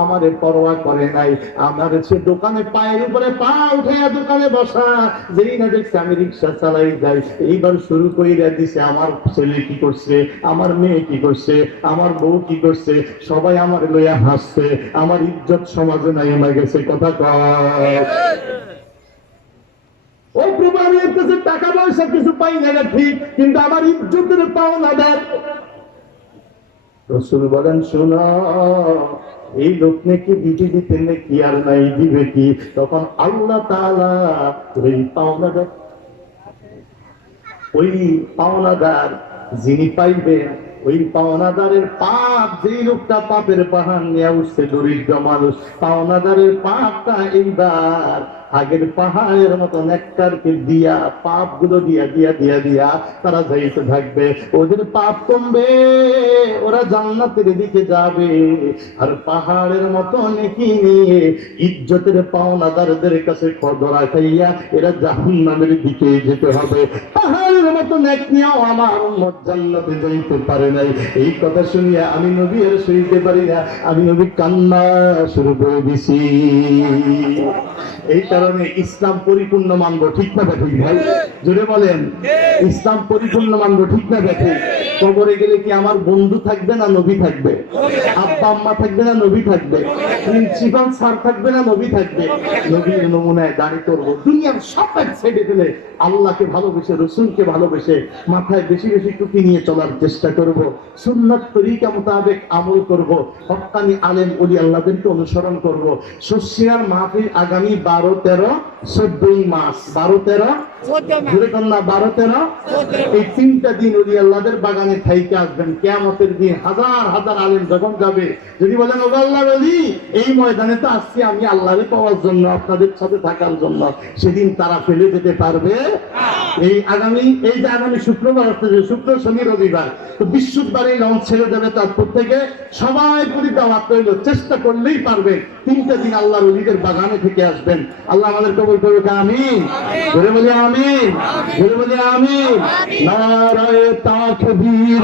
আমারে পরোয়া করে নাই। আমার সে দোকানে পায়ের উপরে পা উঠাইয়া দোকানে বসা, যেই না দেখছে আমি রিক্সা চালাই যাই, এইবার শুরু কইরা দিছে আমার ছেলে কি করছে, আমার মেয়ে কি করছে, আমার বউ কি করছে, সবাই আমার লইয়া হাসছে, আমার ইজ্জত সমাজে নাই গেছে। কথা কয় পয়সা কিছু পাই না, এটা ঠিক, কিন্তু আমার ইজ্জতের পাওনাদার। রাসূল বলেন, শোনো, এই লোক নাকি দিতে নাকি আর নাই দিবে কি? তখন আল্লাহ তাআলা ওই পাওনাদার যিনি পাইবেন, ওই পাওনাদারের পাপ, যেই লোকটা পাপের পাহাড় নিয়ে উঠছে, দরিদ্র মানুষ, পাওনাদারের পাপটা এইবার আগের পাহাড়ের মতো নেককারকে দিয়া, পাপ গুলো দিয়া দিয়া দিয়া দিয়া তারা যাইতে থাকবে, ওদের পাপ কমবে, ওরা জান্নাতের দিকে যাবে। আর পাহাড়ের মতো নেকি নিয়ে ইজ্জতের পাওনাদারদের কাছে খদরা খাইয়া এরা জাহান্নামের দিকে যেতে হবে। পাহাড়ের মতো নেক নিয়েও আমার উম্মত জান্নাতে যাইতে পারে নাই। এই কথা শুনিয়া আমি নবী আর শুনতে পারি না, আমি নবী কান্না শুরু করে দিছি। এই কারণে ইসলাম পরিপূর্ণ মানব, ঠিক না ঠিক ভাই? জোরে বলেন, ইসলাম পরিপূর্ণ মানব, ঠিক না ঠিক? কবরে গেলে কি আমার বন্ধু থাকবে না নবী থাকবে? আব্বা আম্মা থাকবে না নবী থাকবে? প্রিন্সিপাল স্যার থাকবে না নবী থাকবে? নবীর নমুনায় দাঁড়িয়ে করবো, দুনিয়ার সব এক সাইডে ফেলে আল্লাহকে ভালোবেসে, রসুলকে ভালোবেসে, মাথায় বেশি বেশি টুপি নিয়ে চলার চেষ্টা করব, সুন্নাত তরিকা মোতাবেক আমল করব, হক্কানি আলেম ওলি আল্লাহদেরকে অনুসরণ করব। শস্যিয়ার মাহফিল আগামী 12, 13, 14 মাস, 12, 13 12, 13 এই 3টা দিন ওলি আল্লাহদের বাগানে থাইকে আসবেন। কিয়ামতের দিন হাজার হাজার আলেম যখন যাবে, যদি বলেন ও আল্লাহ বলি, এই ময়দানে তো আসছি আমি আল্লাহরে পাওয়ার জন্য, আপনাদের সাথে থাকার জন্য, সেদিন তারা ফেলে যেতে পারবে? এই যে আগামী শুক্রবার আসতেছে, শুক্র শনি রবিবার, তো বৃহস্পতিবারে লঞ্চ ছেড়ে দেবে, তারপর থেকে সবাই পরি দাওয়াত রইল, চেষ্টা করলেই পারবেন 3টা দিন আল্লাহর ওলিদের বাগানে থেকে আসবেন। আল্লাহ আমাদের কবুল করুক, আমিন। জোরে বলি আমিন, জোরে বলি আমিন। নারায়ে তাকবীর।